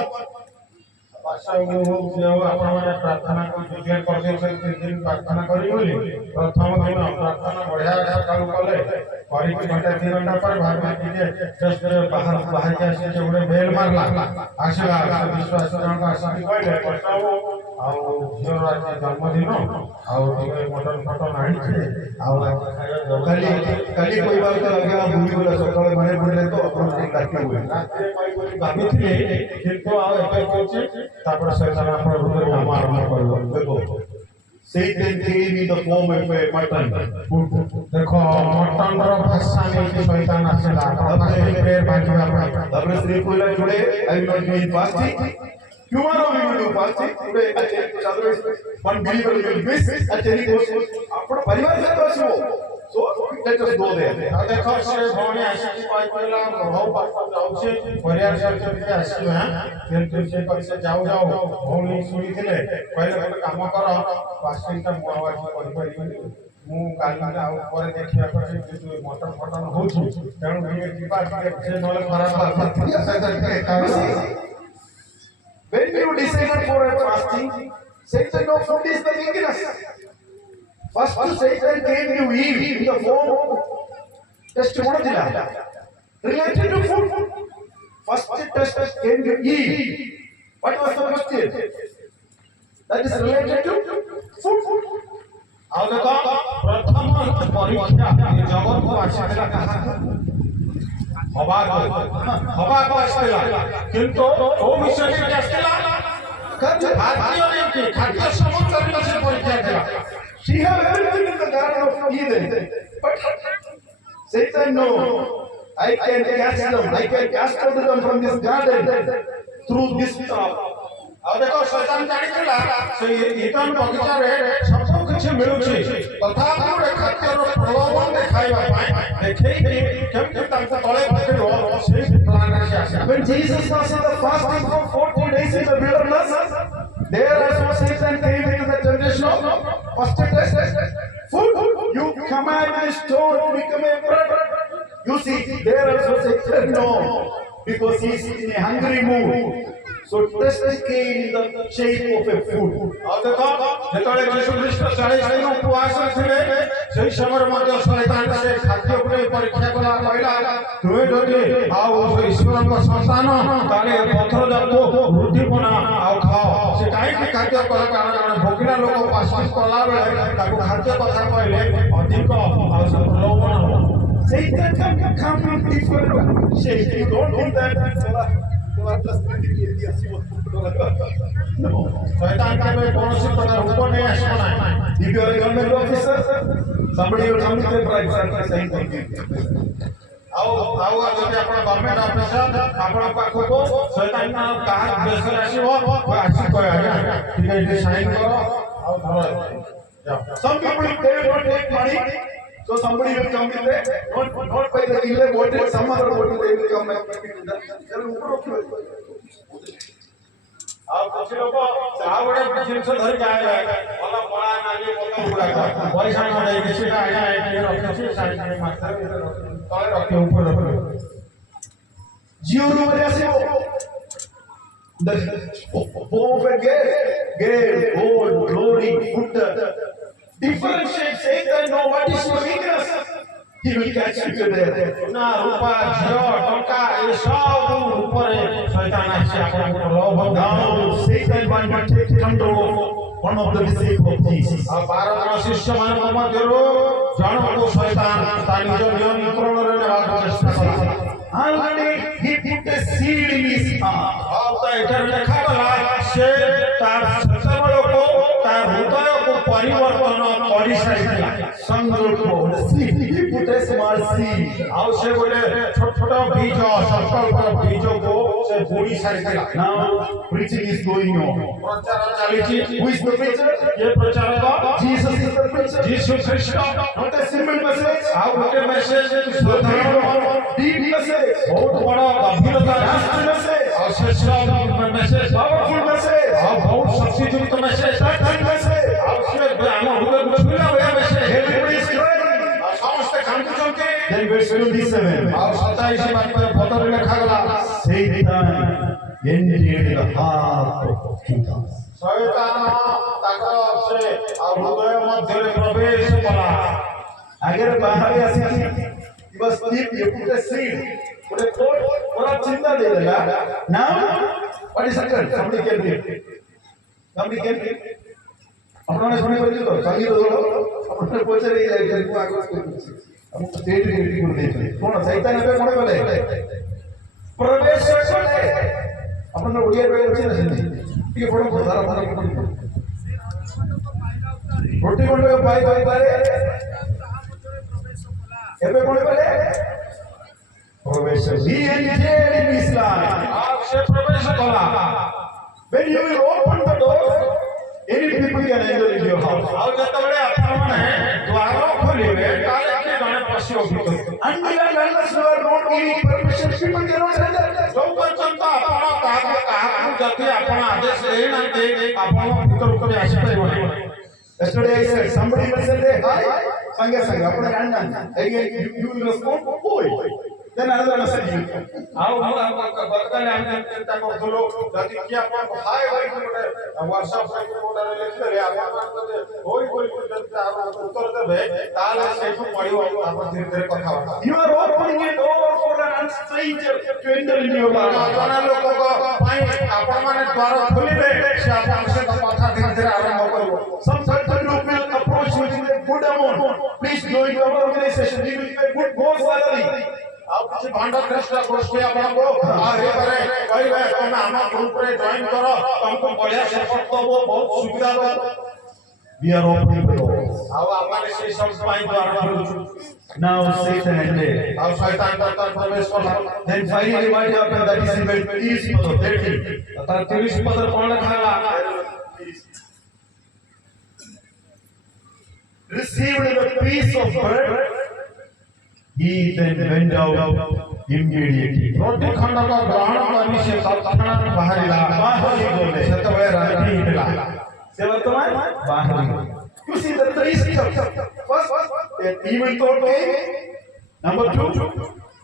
आपने प्रार्थना को डिक्लेयर कर दिन प्रार्थना करी प्रथम दिन प्रार्थना बढ़िया सकाल कले घंटा 3 घंटा पर जस्ट बाहर के आसी गोटे बेल मारला आसला विश्वास जनक आसिक कहले झीर आज जन्मदिन मटन फटन आनी कल कोई बात लगे भूमि बोला सकाल मैंने बोले तो भाभी किंतु शैतान देखो Satan came in the form of a mutton. देखो मटन रो भाषा में शैतान आसेला पैर बांधिबा अपने स्त्री को ले today I will not be in fasting. Tomorrow we will do fasting. Today one believer will miss at any cost. अपन परिवार से तो आसो. So let us go there. देखो से भौणी आसी कहला बहु पास जाउछे परिवार से आसी हां किंतु से पैसे जाऊ भौणी सुनी थिले पहले गोटे काम कर फास्टिंग ता मोबाइल करि परिबनी मु काली आ ऊपर देखिया करे कि मटन फटन होछु तेणु ये जीवा से नले खराब बात When you decided for a fasting, Satan no food is the weakness. First Satan came to Eve in the form of testimony related to food. First test came to Eve. What was the question? That is related to food. ଆଉ ଦେଖ ପ୍ରଥମ ପରୀକ୍ଷା ଜଗତ को ଆସିଥିଲା କାହା ହବାକୁ ଆସିଥିଲା କିନ୍ତୁ ଓ ବିଷୟରେ ଆସିଥିଲା ଖାଦ୍ୟ ନେଇକି ଖାଦ୍ୟ ସମସ୍ତଙ୍କ ସେ ପରୀକ୍ଷା ଥିଲା She had everything in the Garden of Eden, but Satan no, I can catch them, I can cast out them from this garden through this trap. ଆଉ ଦେଖ ଶୈତାନ ଜାଣିଥିଲା ସେ ଇଦନ ବଗିଚାରେ ସବୁ କିଛି ମିଳୁଛି ତଥାପି ଗୋଟେ ଖାଦ୍ୟର ପ୍ରଲୋଭନ ଦେଖାଇବା ପାଇଁ ଦେଖେଇକି କେମିତି ତାଙ୍କୁ ତଳେ ପକେଇବ ସେଇ ପ୍ଲାନରେ ସେ ଆସିଲା When Jesus was in the fasting for 40 days in the wilderness, there also Satan came into the temptation of first test. Food, you command this stone to become a bread. You see, there also said no, because he is in a hungry mood. So test came in the shape of a food. ଆଉ ଦେଖ ଯେତେବେଳେ ଯୀଶୁ ଖ୍ରୀଷ୍ଟ 40 ଦିନ ଉପବାସ ଥିଲେ ସେହି ସମୟରେ ମଧ୍ୟ ଶୈତାନ ସେ ଖାଦ୍ୟ ଉପରେ ପରୀକ୍ଷା କଲା କହିଲା ତୁମେ ଯଦି ଆଉ ଈଶ୍ୱରଙ୍କ ସନ୍ତାନ ତାହେଲେ ପଥର ଯାକୁ ରୁଟି ବନା ଆଉ ଖାଅ ସେ କାହିଁକି ଖାଦ୍ୟ କଲା କାରଣ ଭୋକିଲା ଲୋକ ପାଷ୍ଟିଂ କଲା ବେଳେ ତାକୁ ଖାଦ୍ୟ କଥା କହିଲେ ଅଧିକ ଆଉ ସେ ପ୍ରଲୋଭନ ହେବ Satan can come in different shapes. You don't think that. No. Shaitaan କେବେ କୌଣସି ପ୍ରକାର ରୂପ ନେଇ ଆସିବ ନାହିଁ If you are a government officer, somebody will come with a bribe and saying something. ଆଉ ଯଦି ଆପଣ ଗଭର୍ଣ୍ଣମେଣ୍ଟ ଅଫିସର ଆପଣଙ୍କ ପାଖକୁ ଶୈତାନ କାହା ଦେଶରେ ଆସିବ ଆସି କହେ ଆଜ୍ଞା ଟିକେ ଏଠି ସାଇନ୍ କର ଆଉ ଧର Some people they will not take money, so somebody will come with it, not by the killer bottle, some other bottle they will come and keep it in that. ଆଉ କିଛି ଲୋକ ଆଉ ଗୋଟେ ଜିନିଷ ଧରିକି ଆଇବେ ଭଲ କଳା ନାଲି ବୋତଲ ଗୁଡାକ ପଇସା ନ ଦେଇକି ସେଟା ଆଜ୍ଞା ଏଠି ରଖିଛି ସାଇଡରେ ମାଥାରେ ତଳେ ରଖି ଉପରେ ରଖି Jewel over there, the hope and gate, gold, glory, food, different shapes. Satan know what is your weakness. He will catch you there. ନା ରୂପା ଝିଅ ଟଙ୍କା ଏ ସବୁ ଉପରେ ଶୈତାନ ଆସି ଆପଣଙ୍କୁ ଲୋଭ Now Satan want to take control of one of the disciples of Jesus. ଆଉ 12 ଜଣ ଶିଷ୍ୟମାନଙ୍କ ମଧ୍ୟରୁ ଜଣଙ୍କୁ ଶୈତାନ ତା ନିଜ ନିୟନ୍ତ୍ରଣରେ ନେବାକୁ ଚେଷ୍ଟା କଲା Already he put a seed in his heart. ଆଉ ତ ଏଠାରେ ଲେଖାଗଲା ସେ ତାର ସେତେବେଳକୁ ତା ହୃଦୟକୁ ପରିବର୍ତ୍ତନ କରିସାରିଥିଲା Sankalpa, the seed. He put a small seed. ଆଉ ସେ ଗୋଟେ ଛୋଟ ଛୋଟ ବୀଜ ସଂକଳ୍ପ ବୀଜକୁ ସେ ବୁଣି ସାରିଥିଲା Now preaching is going on. ପ୍ରଚାର ଚାଲିଛି Who is the preacher? ଏ ପ୍ରଚାରକ Jesus is the preacher. ଯୀଶୁ ଖ୍ରୀଷ୍ଟ Not a simple message. ଆଉ ଗୋଟେ ମେସେଜ ସାଧାରଣ Deep message. ବହୁତ ବଡ଼ ଗଭୀରତା Last message. ଆଉ ଶେଷ ମେସେଜ Powerful message. ଆଉ ବହୁତ ଶକ୍ତିଯୁକ୍ତ ମେସେଜ That message. ଆଉ ସେ ଆମ ହୃଦୟକୁ ଛୁଇଁଲା ଭଳିଆ ମେସେଜ Everybody is crying. ଆଉ ସମସ୍ତେ କାନ୍ଦୁଛନ୍ତି Then verse 27. ଆଉ 27 ବାକ୍ୟ ପଦରେ ଲେଖାଗଲା Satan entered the heart of Judas. Shaitaan ତାଙ୍କର ସେ ଆଉ ହୃଦୟ ମଧ୍ୟରେ ପ୍ରବେଶ କଲା अगर बाहर आसी he was deep, you put a seed, put a thought, पूरा चिंता दे देगा. Now what is happened? Somebody can read. Somebody can read. अपने सुने कोई तो संगीत दो अपने पूछे रही है कि को आगे कोई हम स्टेट रेडी कर देते हैं कौन सैतान पे कोने बोले प्रवेश करे अपन ओडिया पे अच्छे नहीं ये बड़ा सारा सारा रोटी कोने पे पाई पाई पारे एबे कोने बोले प्रवेश ही एंटेड इन इस्लाम ଆଉ ସେ ପ୍ରବେଶ କଲା when you will open the door any people can enter into your house ଆଉ ଯେତେବେଳେ ଆପଣମାନେ ଦ୍ୱାର ଖୋଲିବେ ତାହେଲେ କିଏ ଜଣେ ପଶିବ ଭିତରକୁ until and unless you are not giving permission people cannot enter ଯୋଉ ପର୍ଯ୍ୟନ୍ତ ଆପଣ କାହାକୁ ଯଦି ଆପଣ ଆଦେଶ ଦେଇନାହାନ୍ତି ଆପଣ ଭିତରକୁ ବି ଆସିପାରିବ ନାହିଁ yesterday I said somebody will say hi sange sange apne anna again you will respond boy then another message will come ଆଉ ଗତକାଲି ଆମେ ଚିନ୍ତା କରୁଥିଲୁ ଯଦି କିଏ ଆପଣଙ୍କୁ ହାଏ କହିକି ଗୋଟେ ହ୍ୱାଟ୍ସଆପ ରେ ଗୋଟେ ଲେଖିଦେଲେ ଆପଣମାନେ ଯଦି ହୋଇ କହିକି ଯଦି ଉତ୍ତର ଦେବେ ତାହେଲେ ସେଇଠୁ ପଡ଼ିବ ଆପଣ ଧୀରେ ଧୀରେ କଥାବାର୍ତ୍ତା you are opening a door for an stranger to enter into your life ଜଣେ ଲୋକଙ୍କ ପାଇଁ ଆପଣମାନେ ଦ୍ୱାର ଖୋଲିବେ ସେ ଆପଣଙ୍କ ସହିତ କଥା ଧୀରେ ଧୀରେ ଆରମ୍ଭ କରିବ some certain group will approach you with a good amount please join our organization we will pay good more salary ଆଉ କିଛି ଭଣ୍ଡ ଖ୍ରୀଷ୍ଟ ଗୋଷ୍ଠୀ ଆପଣଙ୍କୁ ହେଇପାରେ କହିବେ ତମେ ଆମ ଗ୍ରୁପରେ ଜଏନ୍ କର ତମକୁ ବଢିଆ ସପୋର୍ଟ ଦବ ବହୁତ ସୁବିଧା ଦବ we are opening the doors ଆଉ ଆମେ ସେଇ ସବୁ ପାଇଁ ଦ୍ୱାର ଖୋଲୁଛୁ now Satan entered ଆଉ ଶୈତାନ ତର ପ୍ରବେଶ କଲା then finally what happened that is in verse 30 ତାର 30 ପଦରେ କଣ ଲେଖା ହେଲା received the piece of bread he then went out immediately ରୋଟି ଖଣ୍ଡକ ଗ୍ରହଣ କରି ସେ ତତ୍କ୍ଷଣାତ୍ ବାହାରିଲା ସେତେବେଳେ ରାତ୍ରି ହେଇଥିଲା ସେ ବର୍ତ୍ତମାନ ବାହାରି you see the three steps first an evil thought came. Number two,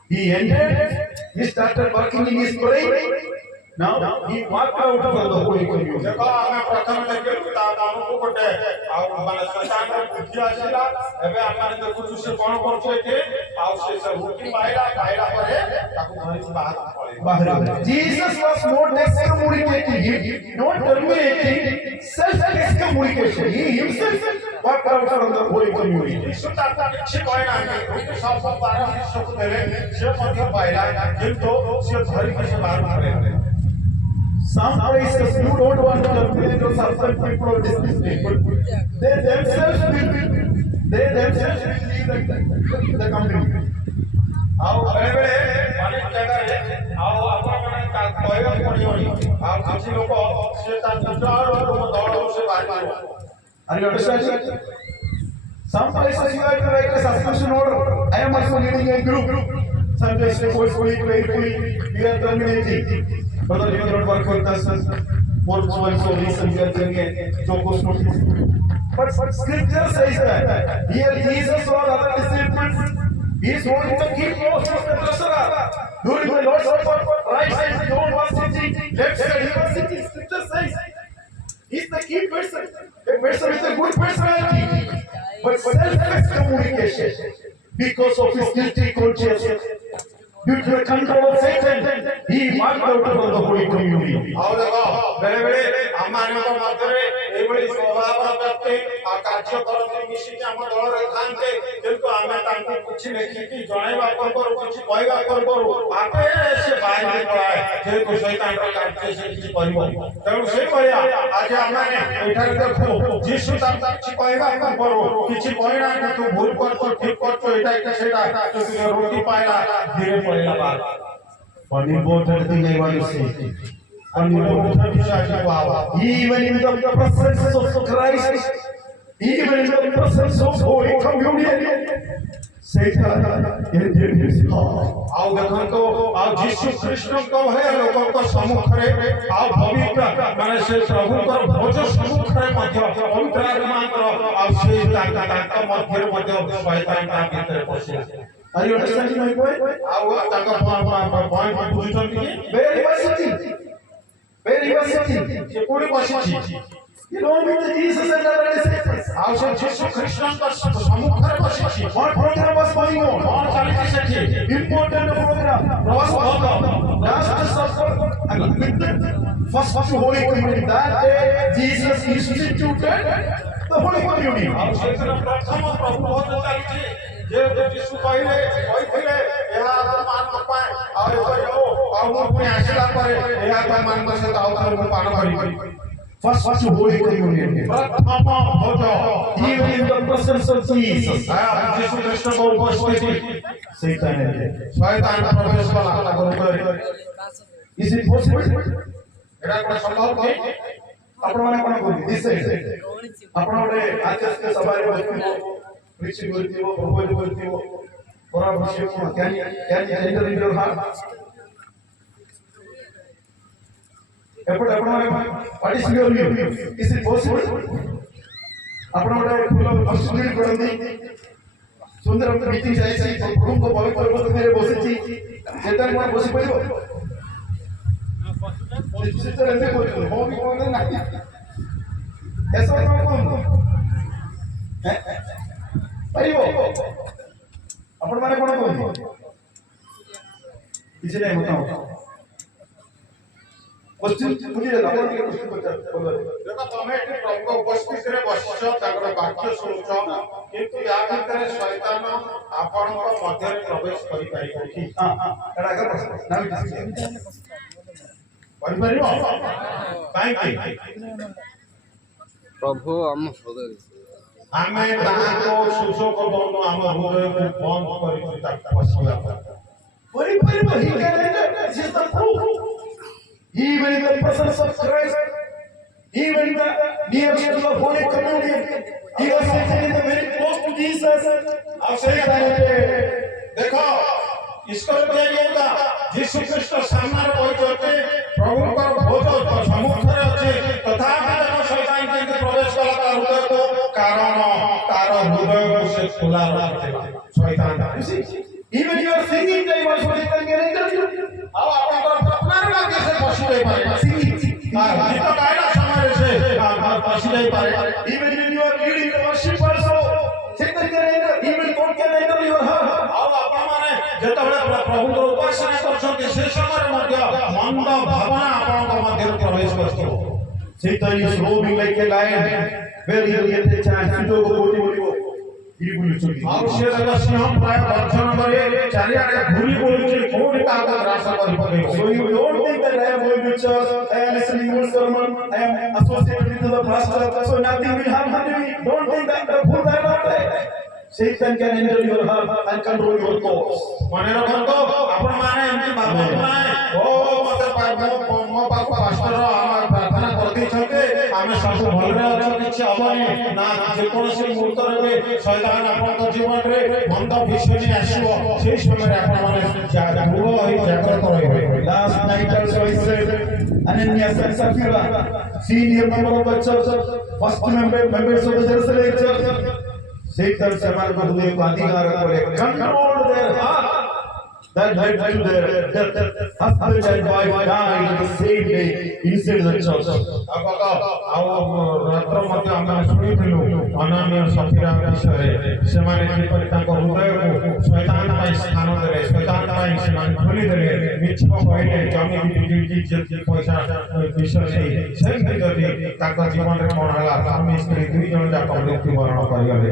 he ended, he started working in his brain. Now he walked out for the Holy Communion. देखो हमें प्रथम देखिलु ता हमको गोटे आ माने शैतान रे बुद्धि आसिला एबे हमने देखु से कोन करछे के आ से हुकी बाहिरा परे ताकू धरि बाहर Jesus was not excommunicating him, not terminating self-excommunication. He himself walked out from the Holy Communion. यीशु ताता किछि कहै नाही उनके सब बाहर शिष्य को देले से मध्य बाहिरा किंतु से धरि के से बाहर करे Some places you don't want to terminate or suspend people or dismiss people. They themselves will leave the company. आओ बड़े बड़े अनेक जगह रे आओ अपन मन कहबे पड़ियोनी आओ किछि लोक से ता दुजार और दौड़ से बाहर मारो Are you understanding? Some places you have to write a suspension order. I am also leading a group. Some places forcefully, playfully, we are terminating. Brother, you cannot work with us. More so reason we are doing a Jocos notice. But scripture says that here Jesus or other disciples, he is going to keep most of the treasure. During the Lord's Supper, right side, John was sitting, left side, he was sitting. Scripture says, he is the key person. A person with a good personality. But self-excommunication, because of his guilty conscience, due to the control of Satan, he walked out of the Holy Communion. आओ देखो बड़े बड़े हमारे को मधुरे एवढी स्वभाव रखते आ कार्य करते मिशी के हम दल रे खानते किंतु हमें तांको कुछ नहीं की जणाइबा परबर कुछ कहबा परबर आपे से बाहर पड़ाए जे को शैतान का कार्य से कुछ कहबो तेणु से कहया आज हमारे एठारे देखो यीशु तांको कुछ कहबा परबर कुछ कहना कि तू भूल कर तो ठीक कर तो एटा के सेटा तो रोटी पाएला धीरे पड़ेला बात One important thing I want to say. One important thing. Even in the presence of Christ, even in the presence of Holy Communion, Satan entered his heart. आओ देखो तो आओ यीशु कृष्ण को है लोगों को सम्मुख रे आओ पवित्र माने से प्रभु को भोज सम्मुख रे मध्य पवित्र आत्मा को आओ से ताका मध्य मध्य शैतान का भीतर पसे Are you understanding my point? आओ ताका पॉइंट बुझुछन कि Where he was sitting? Where he was sitting? से कोनी बसिछि You don't mean the Jesus and other disciples. आओ से यीशु कृष्ण को सम्मुख रे बसिछि What program was going on? और चलित सेठी Important program. Was Last Supper and first Holy Communion. That day Jesus instituted the Holy Communion. आओ से प्रथम प्रभु भोज चलिछि जे यीशु कहिले एहा मान पाए आ यो आ मो पुनी आशिला करे एहा त मान से त आउथर को पान करी First Holy Communion. प्रथम भोज Even in the presence of Jesus, आ यीशु कृष्ण को उपस्थिति Satan entered. शैतान का प्रवेश कला ताको करे Is it possible? एटा कोन संभव कि आपण माने कोन कोन दिस आपण ओरे आजस के सवारे बसथिबो preaching करथिबो प्रपोज करथिबो परामर्श कोन can enter in your heart? एपट आपण माने what is your view? Is it possible? आपण ओरे फुल फसुली करंदी सुंदर मीटिंग जायछि प्रभु को पवित्र पद रे बसिछि सेटा कोन बसि परिबो सिस्टर ऐसे बोलते हो भी बोलते नहीं ऐसा ना कौन है परिवो अपन माने कौन कौन किसी ने बताओ क्वेश्चन मुझे अपन के क्वेश्चन बोलो देखो तमे एठी प्रभु को उपस्थिति रे बसिछ ताकर वाक्य सुनुछ किंतु या भीतर शैतान आपण को मध्य रे प्रवेश करि पारिबो कि हां एटा अगर प्रश्न ना भी परिपरिबो काहे प्रभु हम हृदय आमे ताको सुसुक दोनो हम हृदय को बंद करि ताक पसिया परिपरिबो ही कहले this is the proof. Even in the presence of Christ, even in the nearest to the Holy Communion, he was sitting in the very close to Jesus. अब सही कहले देखो ईश्वर के योगा यीशु कृष्ण सामने पहुंचते प्रभु का भोज सम्मुख रे अछि तथापि देखो शैतान के प्रवेश कला हृदय को कारण तार हृदय को से ଖୋଲା ରଖିଥିଲା Shaitaan. You see, even your singing time also Satan can enter you. ଆଉ ଆପଣଙ୍କର ପ୍ରାର୍ଥନାରେ ମଧ୍ୟ ସେ ପଶି ଯାଇପାରେ। Singing. ଗୀତ ଗାଇଲା ସମୟରେ ସେ ପଶି ଯାଇପାରେ। Even when you are leading the worship also, Satan can enter. Even God can enter your heart. ଆଉ ଆପଣମାନେ ଯେତେବେଳେ ପ୍ରଭୁଙ୍କର ଉପାସନା କରୁଛନ୍ତି ସେ ସମୟରେ ମଧ୍ୟ ମନ୍ଦ ଭାବନା ଆପଣଙ୍କ ମଧ୍ୟରେ ପ୍ରବେଶ କରୁଥିବ। Satan is roaming like a lion, where he will get a chance to go to ଆଉ ସେ ଦେଖ ସିଂହ ପ୍ରାୟ ଗର୍ଜନ କରି ଚାରିଆଡେ ଘୁରି ବୁଲୁଛି କୋଉଠି କାହାକୁ ଗ୍ରାସ କରିପକେଇବ। So you don't think that I am going to church, I am listening to sermon, I am associated with the pastor, so nothing will happen to me. Don't think that the fool that not there. Satan can enter your heart and control your thoughts. ମନେ ରଖନ୍ତୁ ଆପଣମାନେ ଏମିତି ଭାବନ୍ତୁ ନାହିଁ ଓ ମତେ ମୋ ପାଖକୁ pastor ଆମେ ପ୍ରାର୍ଥନା କରିଦେଇଛନ୍ତି ଆମେ ସବୁ ଭଲରେ ଅଛୁ କିଛି ହବନି ନା ଯେକୌଣସି ମୁହୂର୍ତ୍ତରେ ବି ଶୈତାନ ଆପଣଙ୍କ ଜୀବନରେ ମନ୍ଦ ବିଷୟ ନେଇ ଆସିବ ସେଇ ସମୟରେ ଆପଣମାନେ ଦୃଢ଼ ହୋଇ ଜାଗ୍ରତ ରହିବେ। Last night also I said, Ananias and Sapphira, senior member of the church, first members of the Jerusalem church, Satan semangat dunia अधिकार boleh control their heart. That led to their death. Husband and wife died the same day inside the church. ଆଉ ରାତ୍ର ମଧ୍ୟ ଆମେ ଶୁଣିଥିଲୁ ଅନାନୀୟ ସଫିରା ବିଷୟରେ ସେମାନେ କିପରି ତାଙ୍କ ହୃଦୟକୁ ଶୈତାନ ପାଇଁ ସ୍ଥାନ ଦେଲେ ଶୈତାନ ପାଇଁ ସେମାନେ ଖୋଲିଦେଲେ ମିଛ କହିଲେ ଜମି ପଇସା ବିଷୟ ନେଇ ସେମିତି ଯଦି ତାଙ୍କ ଜୀବନରେ କଣ ହେଲା ସ୍ୱାମୀ ସ୍ତ୍ରୀ ଦୁଇ ଜଣ ଯାକ ମୃତ୍ୟୁବରଣ କରିଗଲେ।